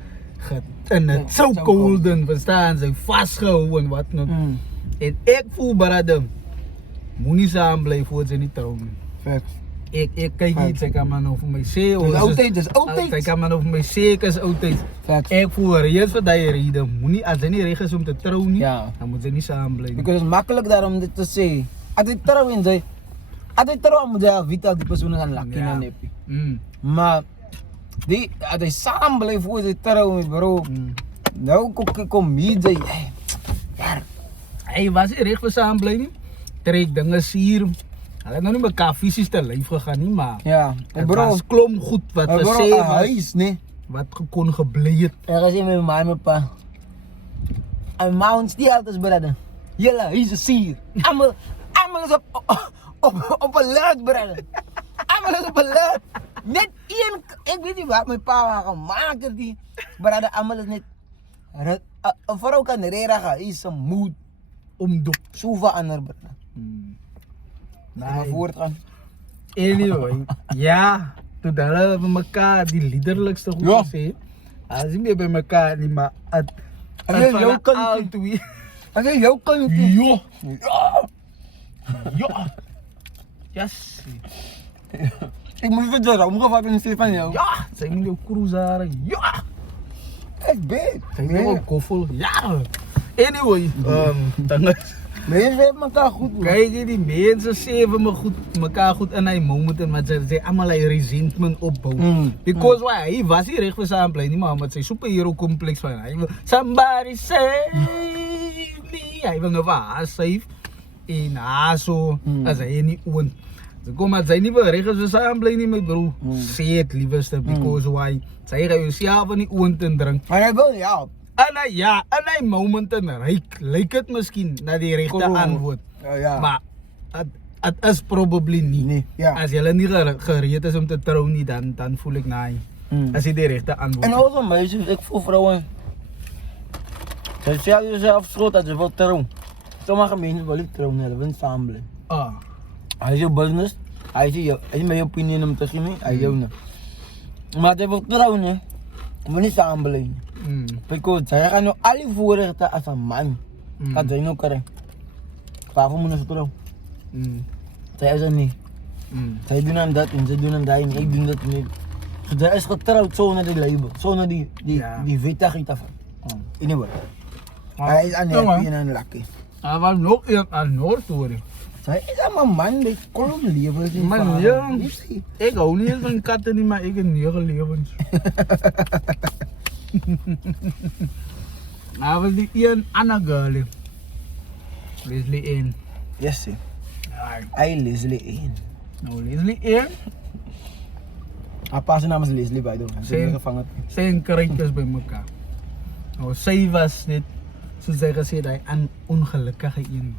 en het zo golden, verstaan ze, vastgehouden en wat nog. En ik voel brada, moet niet samen blijven voor ze niet trouwen. Facts. Ik kijk niet, zij kan maar over mij zeggen. Dus altijd, dus altijd. Zij kan maar over mij zeggen, is altijd. Facts. Ik voel reëel voor die reden. Moet niet, als ze niet regels om te trouwen, Ja. dan moet ze niet samen blijven. Because het is makkelijk daarom dit te zeggen. Als ik trouw in zei, als ik trouw moet je weten die persoon gaan lucky Ja. en happy. Mm. Maar die, als hij samen blijft voor ze trouwen, bro. Nou kom hier zei, ja. Hij was hier recht voor samen blijven. Trek dingen hier. Hij had nog niet elkaar fysisch te lijf gegaan, niet maar. Ja, Het bro. was klom goed wat Bro, gezegd een was. huis, nee. Wat kon gebleid. Er is een met mijn mijn pa. En Mount Stiel is brada. Jelle, hij is hier. Allemaal is op een luid, brada. Allemaal is op een luid. Net één, ik weet niet wat mijn pa was gemaakt die. Brada, allemaal is net. Een vrouw kan reren gaan, is een moed. Om de. Zoveel ander, brada. Maar voortgaan. Anyway, ja, toen hadden we elkaar die liederlijkste goed Ja. gezegd. Als je meer bij elkaar niet, maar het Hey, van jouw de kant. al twee. Oké, jouw kant. Ja, ja, yes, Ik moet het zeggen, omgevat in de van jou. ja, zijn jullie cruisaren, ja, Echt big. zijn jullie ook koffel, ja. Anyway, dan Mensen hebben elkaar goed, man. kijk je die mensen zeven elkaar goed in een moment en maar ze allemaal een resentment opbouwen. Because hij was hier recht voor samen blijven, maar met zijn superhero complex van hij wil somebody save me. Hij wil nog haar save. En haar zo, als hij niet oont. Ze komen uit zijn niet wel recht voor samen blijven met bro. Zeg het liefste, because why? Zij gaan jezelf niet oont en drank. Maar hij wil niet helpen. En ja, en hij momenten lijkt het misschien naar die rechte Corona. antwoord. Ja. Maar het is probably niet. Nee, ja. Als je niet gereed is om te trouwen, niet, dan voel ik nee. Als je de rechte antwoord En hebt. ook een meisje, ik voel vrouwen. Ze stellen jezelf schuld als je wilt trouwen. Sommige mensen willen niet trouwen, ze willen samen blijven. Ah, Hij is jouw business, hij is met je opinie om te geven, hij is jou niet. Maar als je wilt trouwen, hè, wil niet samen blijven. Because zij gaan nu alle voorrechten als een man. Dat zij nu krijgen. Waarvoor moeten ze trouwen? Zij is er niet. Zij doen aan dat en zij doen aan dat en ik doe dat niet. Zij is getrouwd zonder die label, zonder die wettigheid daarvan. Anyway. Hij is unhappy en unlucky. hij was nog een aan Noord horen. Zij is aan mijn man, die kolom leven. Man, ja. Ik hou niet eens van katten, niet, maar ik heb 9 levens. Hij was die een Anna girl. Wesley 1. Yes, sir. Ay, Leslie Ann. Nou, Leslie Ann, Haar pa zijn naam is Leslie, by the way. Ze Same. is gevangen. sy en karakters by mekaar. Nou, sy was net, soos sy gesê het, hy aan ongelukkige een.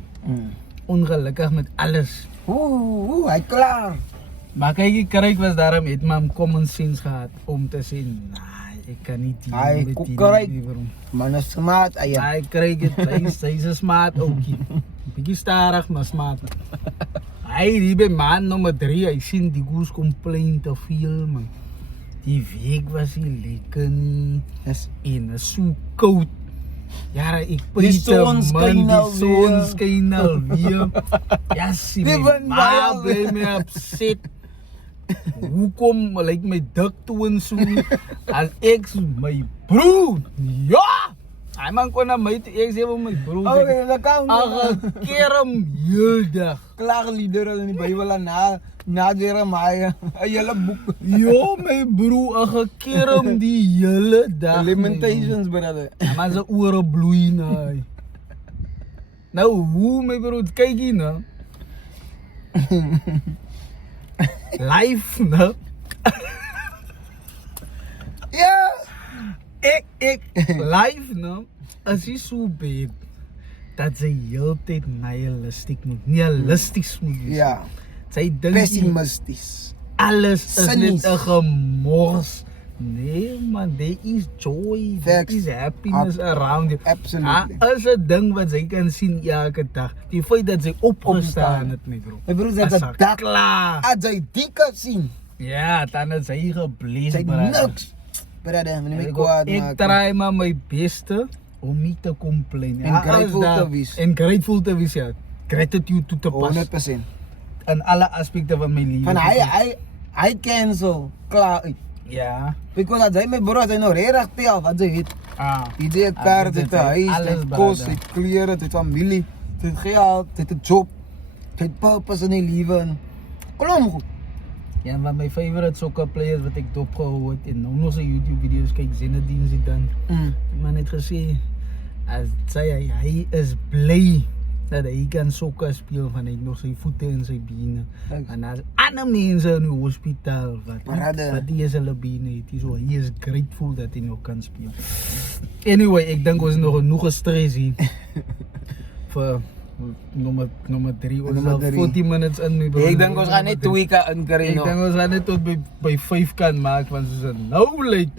Ongelukkig met alles. Oeh, hij klaar. Maar kyk, die karakter was daarom, het maar common sense gehad om te sê, nee, ek kan nie deal Hy met koek die karakter. liewer. Man is smart, ay. Hy kry dit, hy is 'n smart oukie. Bietjie starig, maar smart. Hy die by man nommer 3, hy sien die goose complain te veel, man. Die week was nie lekker nie. Yes. En is so koud. Ja, ek Die son skyn die alweer. son skyn alweer. Ja, sien Die my wind ma waai al. bly my upset. Hoekom lyk my dik toe en so? As ek so my broer. Ja! Hy man kon na my toe, ek sê vir my broer. Oké, dat kan. Ag, keer hom heel dag. Klaagliederen in die Bijbel en na Jeremiah. Een hele boek. Jo, my broer, ag, keer hom die hele dag. my Lamentations, brother. broer. Maar sy ore bloei na. Nou, hoe my broer, kyk hier nou. Life, nou. Ja. Ek, life, nou. As jy so bad, dat sy heeltyd nihilisties moet wees. Ja. Sy dink nie Pessimistisch. alles is Cynies. net 'n gemors. Nee man, there is joy, there Facts. is happiness around you. Absolutely. Is 'n ding wat sy kan sien elke dag. Die feit dat sy opgestaan het, my bro. My broer sê As dat sy dak klaar. as jy die kan sien. Ja, dan het sy geblees. Sy brother. niks. Brother, moet nie my Ek- kwaad Ek maak. try maar my beste om nie te complain. En grateful te wees. En grateful te wees, ja. Gratitude toe te pas 100%. in alle aspekte van my lewe. Van hy cancel klaar uit. Ja. Because as hy my broer, as hy nou regtig tel, wat hy het. Hy het 'n kaart, dit dit 'n huis, alles dit kos, brother. dit klere, dit familie, dit geld, dit 'n job, dit purpose in die lewe en klom goed. Ja, maar my favorite soccer players wat ek dopgehou het en nou nog sy YouTube video's kyk, Zinedine Zidane. Die man het gesê as hy is bly dat hy kan sokker speel van hy het nog sy voete en sy bene. Thanks. En as ander mense in die hospitaal Brother. wat die is hulle bene het, so hy is grateful dat hy nog kan speel. Anyway, ek dink ons is nog genoeg gestres hier vir nommer 3. Ons is Nommer al drie. 40 minutes in my bro. Ek dink ons gaan net 2 keer inkry Ek nog. dink ons gaan net tot by 5 kan maak want soos dit nou lyk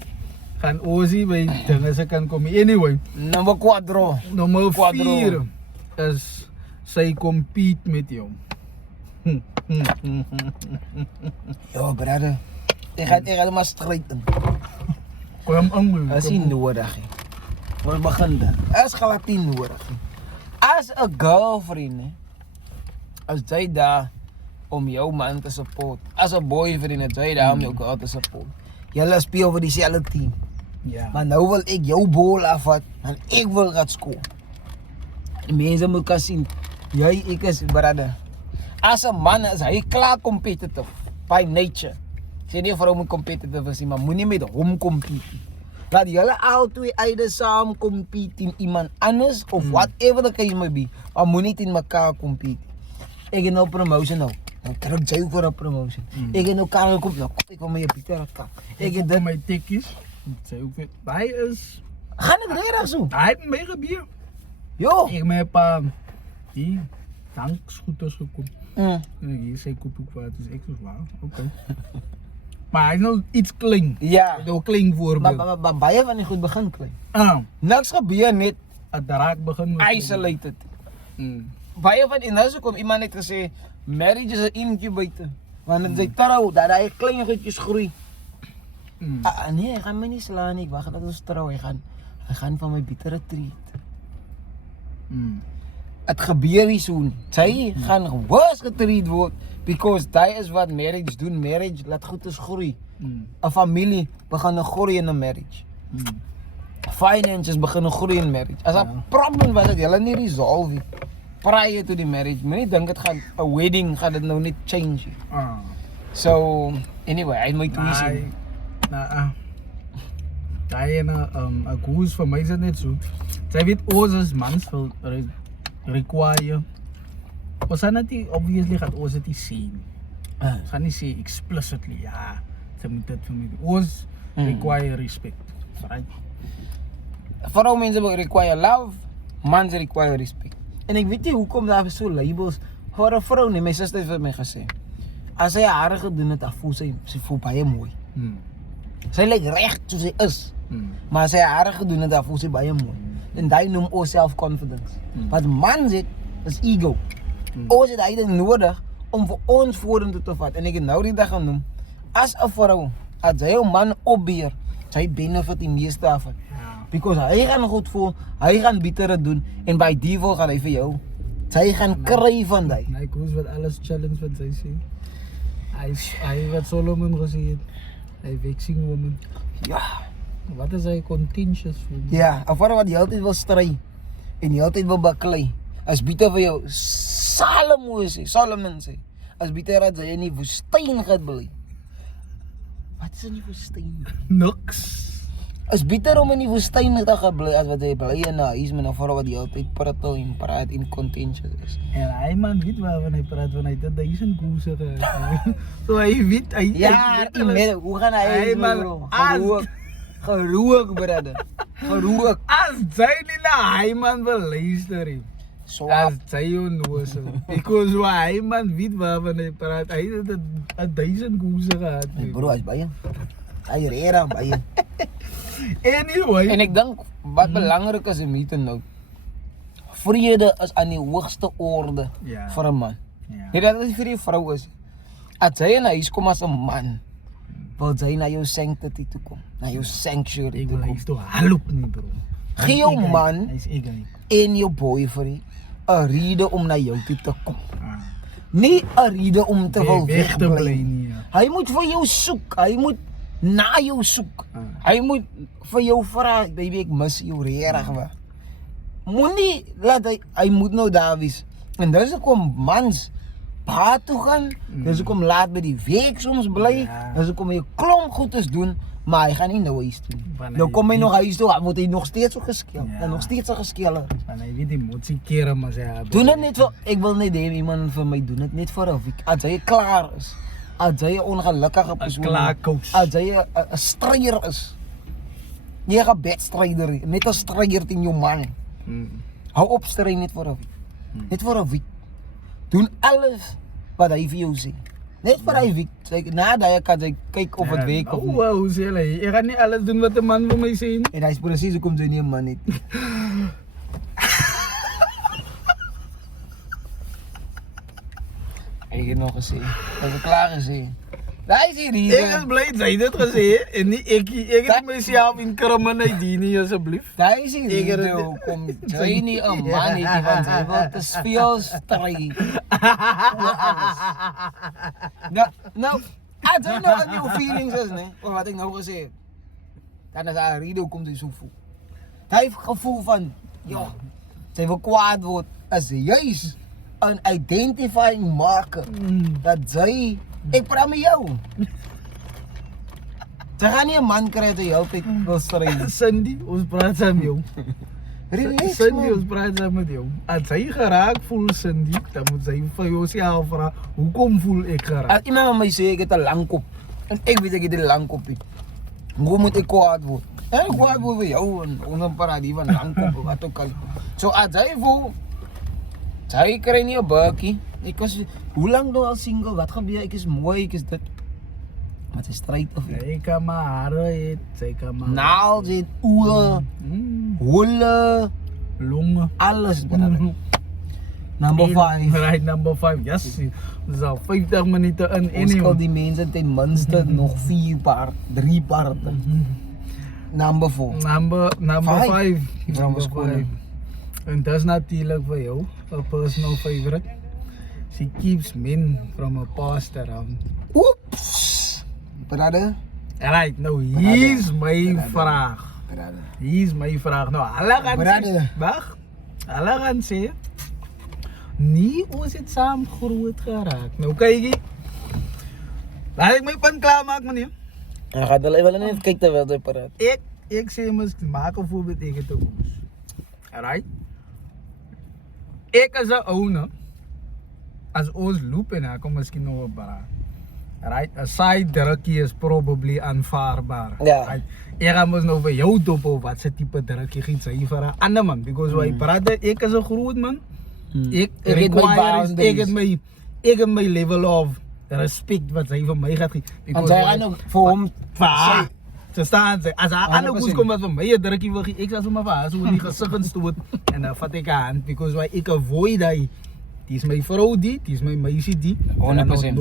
gaan ons hier by dinge se kan kom. Anyway, Nummer 4. nommer Quadro. 4 is sy compete met jou. Yo, brother. Ek gaan maar straight in. Kom aan my. As nie nodig nie. Ons begin dan. As glad nie nodig nie. As 'n girlfriend nie. As jy daar om jou man te support. As 'n boyfriend is jy daar om jou girl te support. Julle speel vir dieselfde team. Ja. Maar nou wil ek jou bal afvat en ek wil gaan skoor. Die mense moet kan sien, jy ek is brother. As 'n man is hy klaar competitive by nature. Sê nie 'n vrou moet competitive wees nie, maar moenie met hom compete nie. Laat julle albei uit saam compete teen iemand anders of whatever the case may be, maar moenie teen mekaar compete. Ek het nou promotion nou. Dan kry jy vir 'n promotion. Ek het nou Karel kom nou. Ek kom met Pieter af. Ek het dit my tikkies. Sy ook weet. Hy is gaan dit regtig so. hy het my gebeur. Jo. Ek my pa die dankskoeters gekom. Mm. En ek hier sê koop ook wat, dus ek so wow, okay. Maar hy is nou iets klein. Ja. Nou klein voorbeeld. Maar baie van die goed begin klein. Niks Niks gebeur net het raak begin met isolated. Mm. Baie van die nou so kom iemand het gesê marriage is 'n incubator. Wanneer jy trou, dat hy klein goedjies groei. Mm. Nee, hy gaan my nie slaan nie. Ek wag dat ons trou. Hy gaan van my bittere treat. Mm. Het gebeur nie so nie. Sy gaan worse getreat word because dit is wat marriage doen. Marriage laat goedes groei. Mm. 'n Familie begin groei in 'n marriage. Mm. Finances begin groei in marriage. As 'n probleem was dit hulle nie resolve nie. Prior to die marriage. Moenie dink dit gaan 'n wedding gaan dit nou net change nie. So anyway, hy moet toe sien. Daai en 'n goeie vir my is dit net so. Sy weet ons as mans wil require ons gaan dit nie, obviously gaat ons dit nie sê nie. Ah. Ons gaan nie sê explicitly, ja, sy moet dit vir my doen. Ons require respect, right? Vrouwmensen require love, mans require respect. En ik weet niet hoekom daar so labels voor een vrouw nie. My suster het vir my gesê, as sy hare gedoen het, dan voel sy voel baie mooi. Sy lyk reg soos sy is. Maar as sy hare gedoen het, dan voel sy baie mooi. En die noem ons self-confidence. Wat mans het, is ego. Ons het hy nodig om vir ons vorentoe te vat. En ek het nou die dag genoem, as 'n vrou, as jy 'n man opbeer, sy benefit die meeste daarvan. Because hy gaan goed voel, hy gaan betere doen en by default gaan hy vir jou. Sy gaan kry van die. Nee, koos wat alles challenge wat sy sê. Hy wat Solomon gesê het, hy vexing woman. Ja. Wat is hy contentious woman? Ja, 'n vrou wat die hele tyd wil stry en die hele tyd wil baklei. As beter vir jou Solomon sê, as beter dat jy in die woestyn gaan bly. Wat is in die woestyn? Niks. Is beter om in die woestyn te gaan bly as wat jy bly in 'n huis met 'n vrou wat die hele tyd prattel en praat en contentious is. En hy man weet waarvan hy praat, want hy het 1000 koerse gehad. So hy weet, hy Ja, hoe gaan hy man, gerook, brother. Gerook. As jy nie na hy man wil luister nie. Swap. As jy onnozel. Because hy man weet waarvan hy praat. Hy het 1000 koerse gehad. My bro, hy's baie. Hy reera baie. Anyway. En ek dink wat belangrik is om hier te nou. Vrede is aan die hoogste orde Ja. vir 'n man. Ja. Nie dat dit vir die vrou is. As jy in 'n huis kom as 'n man, wil jy na jou sanctity toe kom, na jou sanctuary Ek toe wil kom. hy toe halop nie bro. Gee jou man Hy's egai. en jou boyfriend 'n rede om na jou toe te kom. Nie 'n rede om te wil weg te bly wegbly. nie. Hy moet vir jou soek, hy moet na jou soek. Hy moet vir jou vra, baby ek mis jou regtig waar. Moenie laat hy moet nou daar wees. En dis hoekom mans baat toe gaan, dis hoekom laat by die week soms bly, Ja. dis hoekom hy 'n klomp goedes doen, maar hy gaan nie nou huis toe nie. Want Nou hy kom hy weet- nog huis toe, word hy nog steeds so geskeel. Ja. En nog steeds 'n geskeler. En hy weet die motsie kere maar sy hebben. Doen dit net vir ek wil net hê iemand vir my doen dit net vir 'n week. As hy klaar is. As jy 'n ongelukkige persoon klaar is, coach. as jy 'n stryder is. Nie 'n bedstryder nie, net 'n stryder teen jou man. Hou op stry net vir 'n week. Net vir 'n week. Doen alles wat hy vir jou sê. Net vir 'n week. Kyk na daai kan jy kyk of dit werk of nie. Hoe sê hy? Ek gaan nie alles doen wat 'n man vir my sê nie. En hy's presies hoekom jy nie 'n man het nie. Ek het nog gesê. Ek het klaar gesê. Daai is die Ek is rede. bly sy het dit gesê en nie ek het myself incriminate hier nie asseblief. Daai is die Ek het rede dit- hoekom jy nie 'n man het nie, want jy wil te veel stry. Nou, as jy nou aan jou feelings is, nee, of wat ek nou gesê het, dan is daar 'n rede hoekom jy so voel. Daai gevoel van, ja, jy wil kwaad word, is juis 'n identifying marker dat jy, ek praat met jou. Jy gaan nie 'n man kry wat jy altyd wil stry nie. Cindy, ons praat saam met jou. Relax, Cindy, ons man. praat saam met jou. As hy geraak voel Cindy, dan moet sy vir jouself vra, hoekom voel ek geraak? As iemand aan my sê ek het 'n lang kop en ek weet ek het 'n lang kop nie. Hoe moet ek kwaad word? Ek kwaad word vir jou en ons praat hier van lang kop wat ook al. So as hy voel, sy kry nie 'n bakkie. Ek was hoe lank nou al single? Wat gebeur? Ek is mooi, ek is dit. Maar sy stryd of nie. Sy kan maar hare het, sy kan maar Naels en oë, holle, longe. alles brother. Number 5. Right, number 5. Yes. Dis al 50 minute in Ons anyway. kan die mense ten minste nog 4 part, 3 parte. Number 4. Number 5. Number five. En dis natuurlik vir jou 'n personal favorite. She keeps men from a past around. Oeps. Brother. Alright, nou hier's my vraag. Brother. Hier's my vraag. Nou, hulle gaan Brother. sê, wag. Hulle gaan sê nie ons het saam groot geraak. Nou kykie. Laat ek my punt klaar maak meneer. Dan gaat hulle wel net kyk terwyl jy praat. Ek sê mos maak 'n voorbeeld ek het ons. Alright? Ek as 'n ou nou as ons loop en dan kom miskien nog een bara. Right, een side drukkie is probably aanvaarbaar. Ja. Right? Ek gaan mos nou vir jou dop op wat se type drukkie giet sy vir 'n ander man because why brother, ek is 'n groot man. Ek het my boundaries. ek het my level of respect wat sy vir my gaat gee. En sy gaan ook vir hom vir ze staan ze. As 'n ander 100%. koes kom wat vir my 'n drukkie wil gee, ek sal sommer vir haar so in die gesig instoot en dan vat ek haar hand because why ek avoid hy. Die is my vrou die is my meisie die. 100%.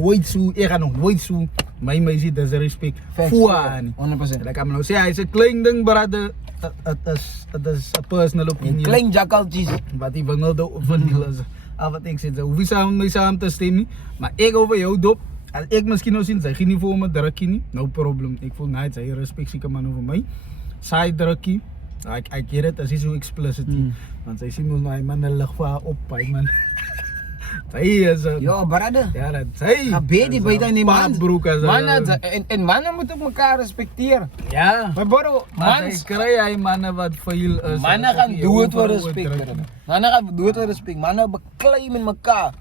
Ek gaan nog nooit so my meisie disrespect Facts, voor haar nie. 100%. Like I'm nou sê hy's 'n klein ding brother. Het is 'n personal En opinion. klein jakkaltjies. Wat die wingelde van die is. Al wat ek sê, so hoef jy saam te stem nie, maar ek over jou dop. As ek miskien nou sien sy gee nie vir hom 'n drukkie nie, no problem. Ek voel nice, hy respek seker man over my. Sy drukkie. I get it, as hy so explicit nie. Want sy sien mos nou hy man 'n lig vir haar op, hy man. Sy is Ja, brother. ja, dat sy. Gebed die buite in die man. broek as En mannen moeten elkaar respecteren. ja. Maar bro, Maar mans, sy kry hy manne wat vuil is. mannen gaan dood voor respect. Mannen gaan dood voor respect. Mannen beklei met elkaar.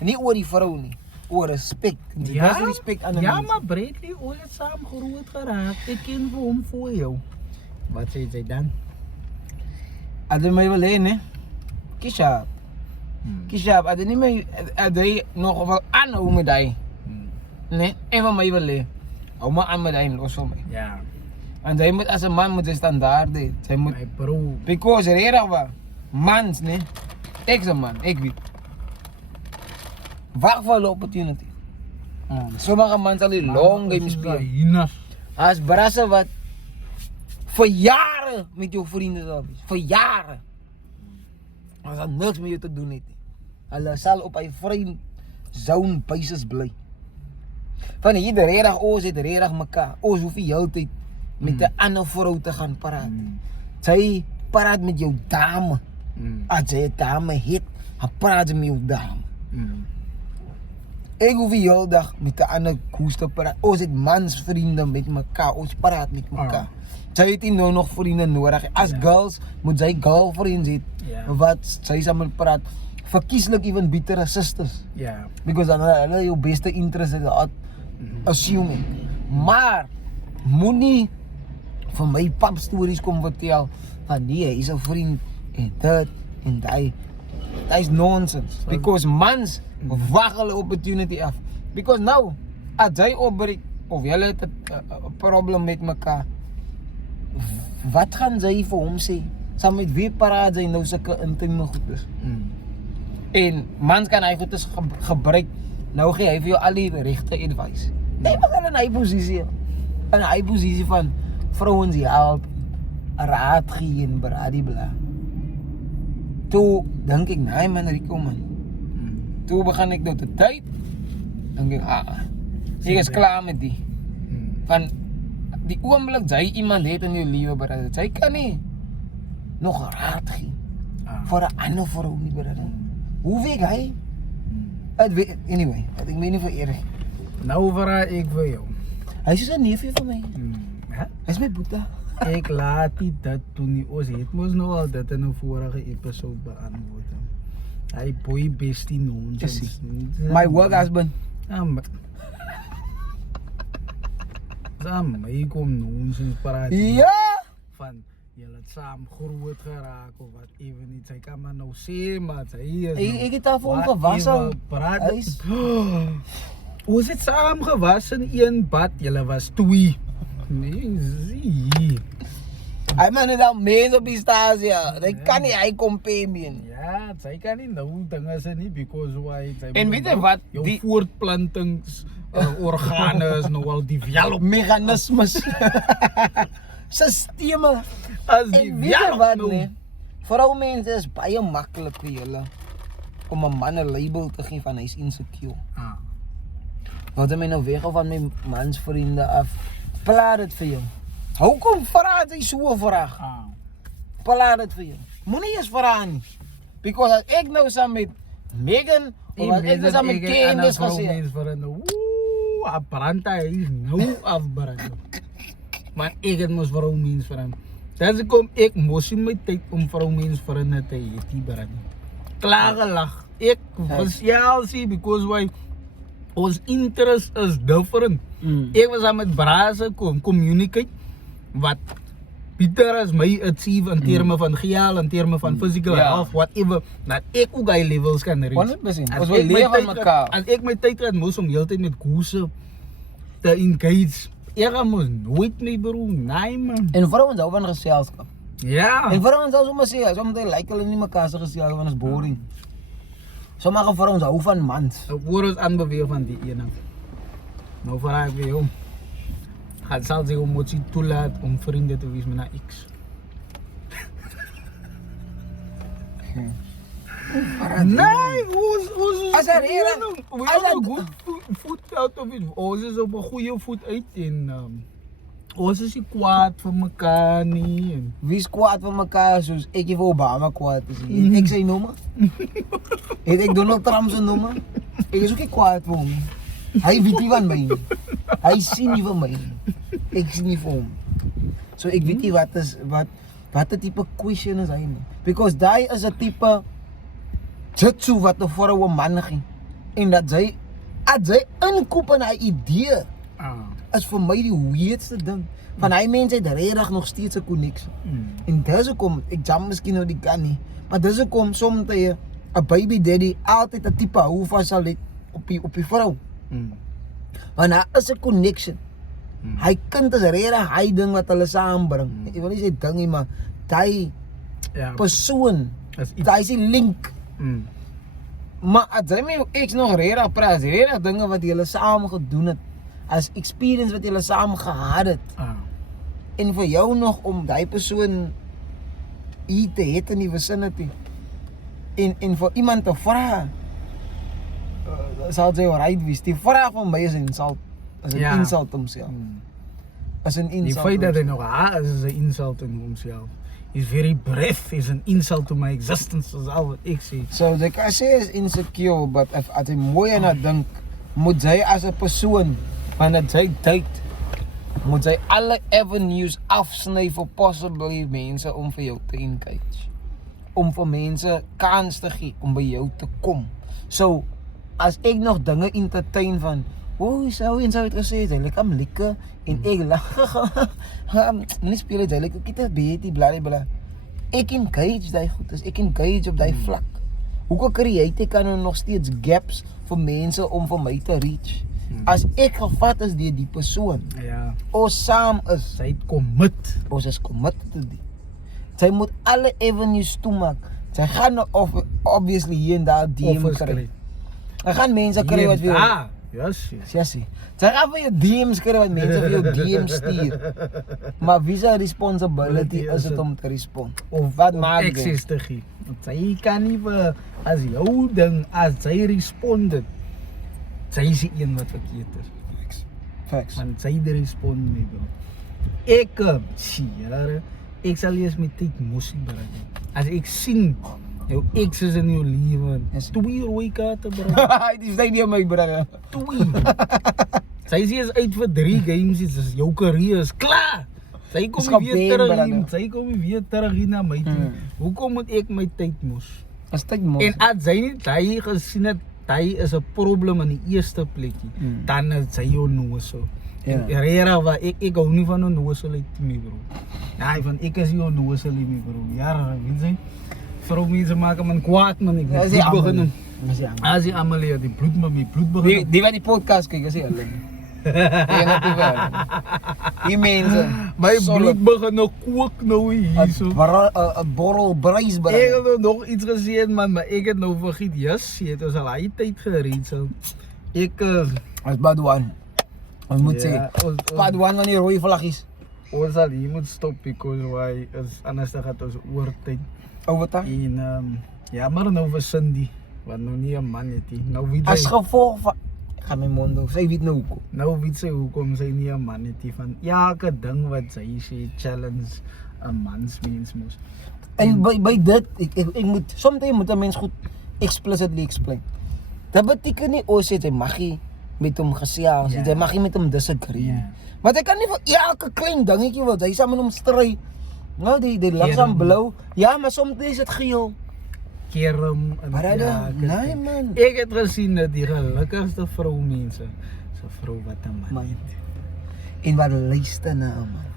Nie oor die vrou nie. Oor respect. Ja, Dis respect aan 'n ja mens. maar Bradley, ons het saam groot geraak. Ek ken vir hom voor jou. Wat sê jy dan? As jy my wil hê, ne? Kisha. Kisha, as jy nie my as jy nog wel aanhou met hy, ne? En van my wil hê. Hou maar aan met hy en los vir my. Ja, En jy moet as 'n man moet jy standaard hê. Jy moet my bro. because regtig waar. Mans, ne? Ek's 'n man, ek weet. Wag vir 'n opportunity. Sommige mans sal die long game speel. Hinas. As brasse wat vir jare met jou vriende sal wees. Vir jare. As dat niks met jou te doen het nie. Hulle sal op hy vriend zone basis bly. Van hier regtig ons het regtig mekaar. Ons hoef nie heeltyd met 'n ander vrou te gaan praat. Sy praat met jou dame. As jy 'n dame het, dan praat jy met jou dame. Ek hoef nie heel dag met 'n ander koes te praat. Ons het mans vriende met mekaar. Ons praat met mekaar. Sy het nie nou nog vriende nodig. As girls moet sy girlfriends hê Ja. wat sy saam moet praat. Verkieslik even betere sisters. Ja. Because dan hulle jou beste interest het gehad. Assuming. Maar moenie vir my pap stories kom vertel van nee, hy is 'n vriend en dit en hy. That is nonsense. Because mans wag hulle opportunity af. Because nou, as jy opbreek of julle het 'n probleem met mekaar, wat gaan sy vir hom sê? Saam met wie praat sy nou sulke intieme goedes? En mans kan hy goedes gebruik. Nou gee hy vir jou al die regte advice. Jy mag hulle in hy posisie. In hy posisie van vrouens help, raad gee en bladibla. Toe dink ek, nee man, Rico man. Toe begin ek nou te date. Dink ek, ek is klaar met die. Van die oomblik jy iemand het in jou lewe, brother, jy kan nie nog raad gee vir 'n ander vrou nie, brother. Hoe weet hy? Anyway, ek meen nie vir eer. Nou vra ek vir jou. Hy is 'n neefie van my. Hè? Hy is my boeta. Ek laat die dit doen nie. Ons het mos nou al dit in 'n vorige episode beantwoord. Hy boy bestie nonsens. My work husband. My kom nonsens praat. Ja! Van julle het saam groot geraak of wat even niet. Sy kan maar nou sê, maar sy is Ek het daar vir hom gewas al. Praat. Hy is- Ons het saam gewas in een bad. Julle was 2. Nee, zie. Hy man het al mense op die stasie. Hy kan nie, hy kom pay me. Ja, sy kan nie nou dinge sê nie because why sy En weet jy wat? jou Die- voortplantings organe is nou al develop. Mechanismes. Sisteme. As En weet jy develop wat nou. nee? Vroumense is baie maklik vir julle om 'n man 'n label te gee van hy's insecure. Wat my nou weg van my mans vriende af. Plaat dit vir jou. Hoekom vra jy so 'n vraag? Plaat dit vir jou. Moenie eens vra nie. Because as ek nou saam met Megan of as ek nou saam met Candice gesê. Aparanta is nou afbrand. Maar ek het mos vrouwmens verand. Dat is kom ek mos in my tyd om vrouwmens verand te hê, die brand. Klaar gelag. ek gesels sien because why ons interest is different. Ek was aan met Brase communicate wat beter as my achieve in terme van geld, in terme van physical health, whatever, dat ek ook die levels kan reach. 100%. Ons wil leer van mekaar. As ek my tyd gehad moes om heeltyd met koerse te engage, ek moes nooit my bro, nee man. En vrouens hou van geselskap. Ja. En vrouens hou sommer sê, soms like hulle nie mekaar se geselskap want is boring. Sommige vrouens hou van mans. Ek hoor ons aanbeweeg van die ene. Nou vraag ek weer hom. Gaat sal sy om moet sy toelaat om vriende te wees met haar ex. Nee, ons As er hier- we as are er- good voet out of it. Ons is op 'n goeie voet uit en ons is nie kwaad vir mekaar nie. En Wie is kwaad vir mekaar soos ek vir Obama kwaad is. Het ek sy nommer? Het ek Donald Trump se nommer? Ek is ook nie kwaad vir hom nie. Hy weet nie van my nie. Hy sien nie van my nie. Ek sien nie vir hom. So ek weet nie wat 'n tipe question is hy nie. Because daai is 'n tipe jitsu wat 'n vrou 'n man gee. En dat sy inkoop in hy idee is vir my die weirdste ding. Van hy mense het regtig nog steeds 'n koneksie. En dis hoekom ek jam miskien nou die kan nie, maar dis hoekom soms 'n baby daddy altyd 'n tipe hou van sal het op die vrou. Want daar is 'n connection. Hy kind is regtig hy ding wat hulle saambring. Ek wil nie sê ding nie, maar daai persoon, as iets. daai is die link. Maar as jy my ex nog regtig praat, regtig dinge wat julle saam gedoen het, as experience wat julle saam gehad het. En vir jou nog om daai persoon hier te hê in die vicinity. En vir iemand te vra, sal jy right wees. Die vraag van my is 'n insult. Is 'n insult homself. Is 'n insult. Die feit dat hy nog haar is 'n insult in homself. He's very brave, is 'n insult to my existence, is al wat ek sê. So the Kashe is insecure, but as jy mooi na dink, moet jy as 'n persoon wanneer jy date, moet jy alle avenues afsny vir possibly mense om vir jou te engage. Om vir mense kans te gee om by jou te kom. So as ek nog dinge entertain van, so en so het gesê, hy lyk am lekker en ek lag. Nie speel dit, hy lyk ook nie beter bla. Ek engage daai goed, ek engage op daai vlak. Hoekom create ek nou nog steeds gaps vir mense om vir my te reach? As ek gevat is deur die persoon, Ja, ons saam is, sy het commit. ons is committed to dit. Sy moet alle avenues toemaak. Sy gaan nou obviously hier en daar DM kry. Sy gaan mense kry wat wil. Yes. Sy gaan vir jou DM's kry wat mense vir jou DM's stuur. Maar wie se responsibility is dit om te respond? Of wat maak dit? access te gee. Want sy kan nie vir as jou ding, as sy responded, sy is die een wat verkeerd is. Facts. Want sy die respond nie, bro. Ek, ek sal eers met tyd moes bring. As ek sien jou ex is in jou lewe, Yes. 2 rooi kaarte, bro. Dis nie my brother. 2. Sy sê is uit vir 3 games, dit is jou carrière is klaar. Sy kom Dis nie weer kaptein, terug hier, brother. sy kom nie weer terug hier na my toe. Hoekom moet ek my tyd moes? As tyd mos. En as sy nie hy gesien het, hy is 'n probleem in die eerste plekkie, dan is sy jou noosel. En regtig waar ek hou nie van 'n noosel uit my bro. Ja, van ek is jou noosel nie my bro. Ja, weet jy? Vrou mense maak man kwaad man, ek Dis moet die begin. almal. As jy almal hier die bloed met my bloed begin. Die wat die podcast kyk, as jy hulle. Die mense, My bloed begin nou kook nou hier so. 'n borrel bruis Ek brother. het nou nog iets gesê man, maar ek het nou vergeet. Yes, jy het ons al hy tyd gereed so. Ek As Badwan. Ons moet sê, ons Badwan van die rooi vlaggies. sal hier moet stop because why is anders dan gaat ons oortyd. Overtime. En ja, maar nou vir Cindy, want nou nie 'n man het nie. Nou weet As sy, gevolg van gaan my mond hou. Sy weet nou hoekom. nou weet sy hoekom sy nie 'n man het nie, van elke ding wat sy sê challenge 'n mans mens mos. En by dit, ek moet soms moet 'n mens goed explicitly explain. Dat beteken nie ons sê jy mag nie met hom gesels, jy mag nie met hom disagree nie. Maar jy kan nie vir elke klein dingetjie wat hy saam met hom stry. Nou die lag aan blou. Ja, maar soms is dit geel. kerm en Brother, ja, nee man. Ek het gesien dat die gelukkigste vroumense is 'n vrou wat 'n man Man. het. En wat luister na man.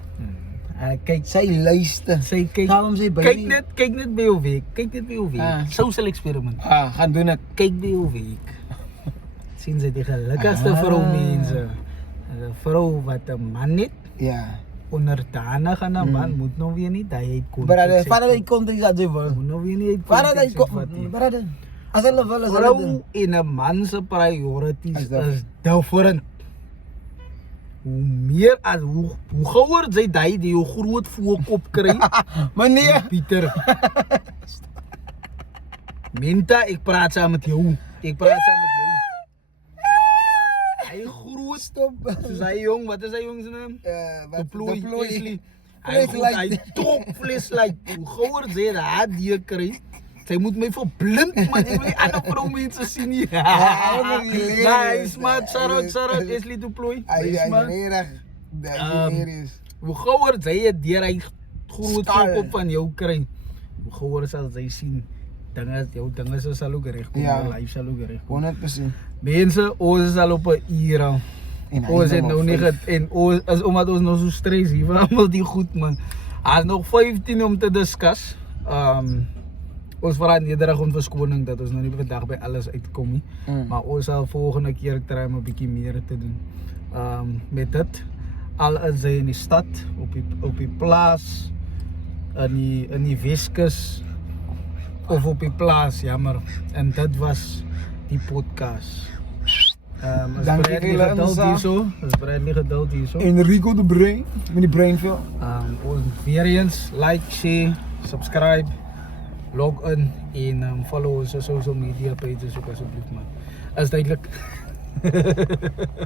Kyk, Sy luister. sy kyk. Daarom sê by Kyk net by jou week. Kyk net by jou week. Ah. Social experiment. Gaan doen dit. Kyk by jou week. Sien sy die gelukkigste vroumense. 'n Vrou wat 'n man het, Ja. onderdanig aan 'n man, moet nou weer nie daai uitkom. Brother, vanaf die konteks dat jy wil. Moet nou weer nie Vanaf die uitkom. konteks. Brother. As hulle wil, as hulle doen. Vrou en 'n man se priorities Is dat- is different. Hoe meer as hoe gouer jy daai die jou groot voorkop kry. Maar nee. Pieter. Minta, ek praat saam met jou. Ek praat saam met jou. Hy groot Stop. soos hy jong, wat is hy jong se naam? Wat Deploy. deploy. Hy Flashlight. hy trok flashlight. Hoe gouer jy daai die kry. Sy moet my verblind, man. Ek wil nie ander vroumense sien nie. Nice, man. Shout-out, Esli Deploy. Hy Nice, man. reg. Dis Hoe gouer jy het deur hy groot Skal. kop van jou kry. Hoe gouer sal jy sien dinge sal ook reg kom. Ja. Jou lyf sal ook reg kom. 100%. Mense, ons is al op 'n uur. En Ons het nog nou nie 5. en ons is omdat ons nou so stres hier vir almal die goed man. Daar's nog 15 om te discuss. Ons vra nederig om verskoning dat ons nou nie vandag by alles uitkom nie. Maar ons sal volgende keer try om 'n bietjie meer te doen. Met dit al is hy in die stad, op die plaas, in die Weskus of op die plaas, jammer. En dit was die podcast. Is Dankie Bradley vir julle geduld insaag. hierso. Is Bradley geduld hierso. Enrico de Brain. Met die Brainfield. Ons weer eens like, share, subscribe, log in en follow ons social media pages ook asseblief man. Is duidelik.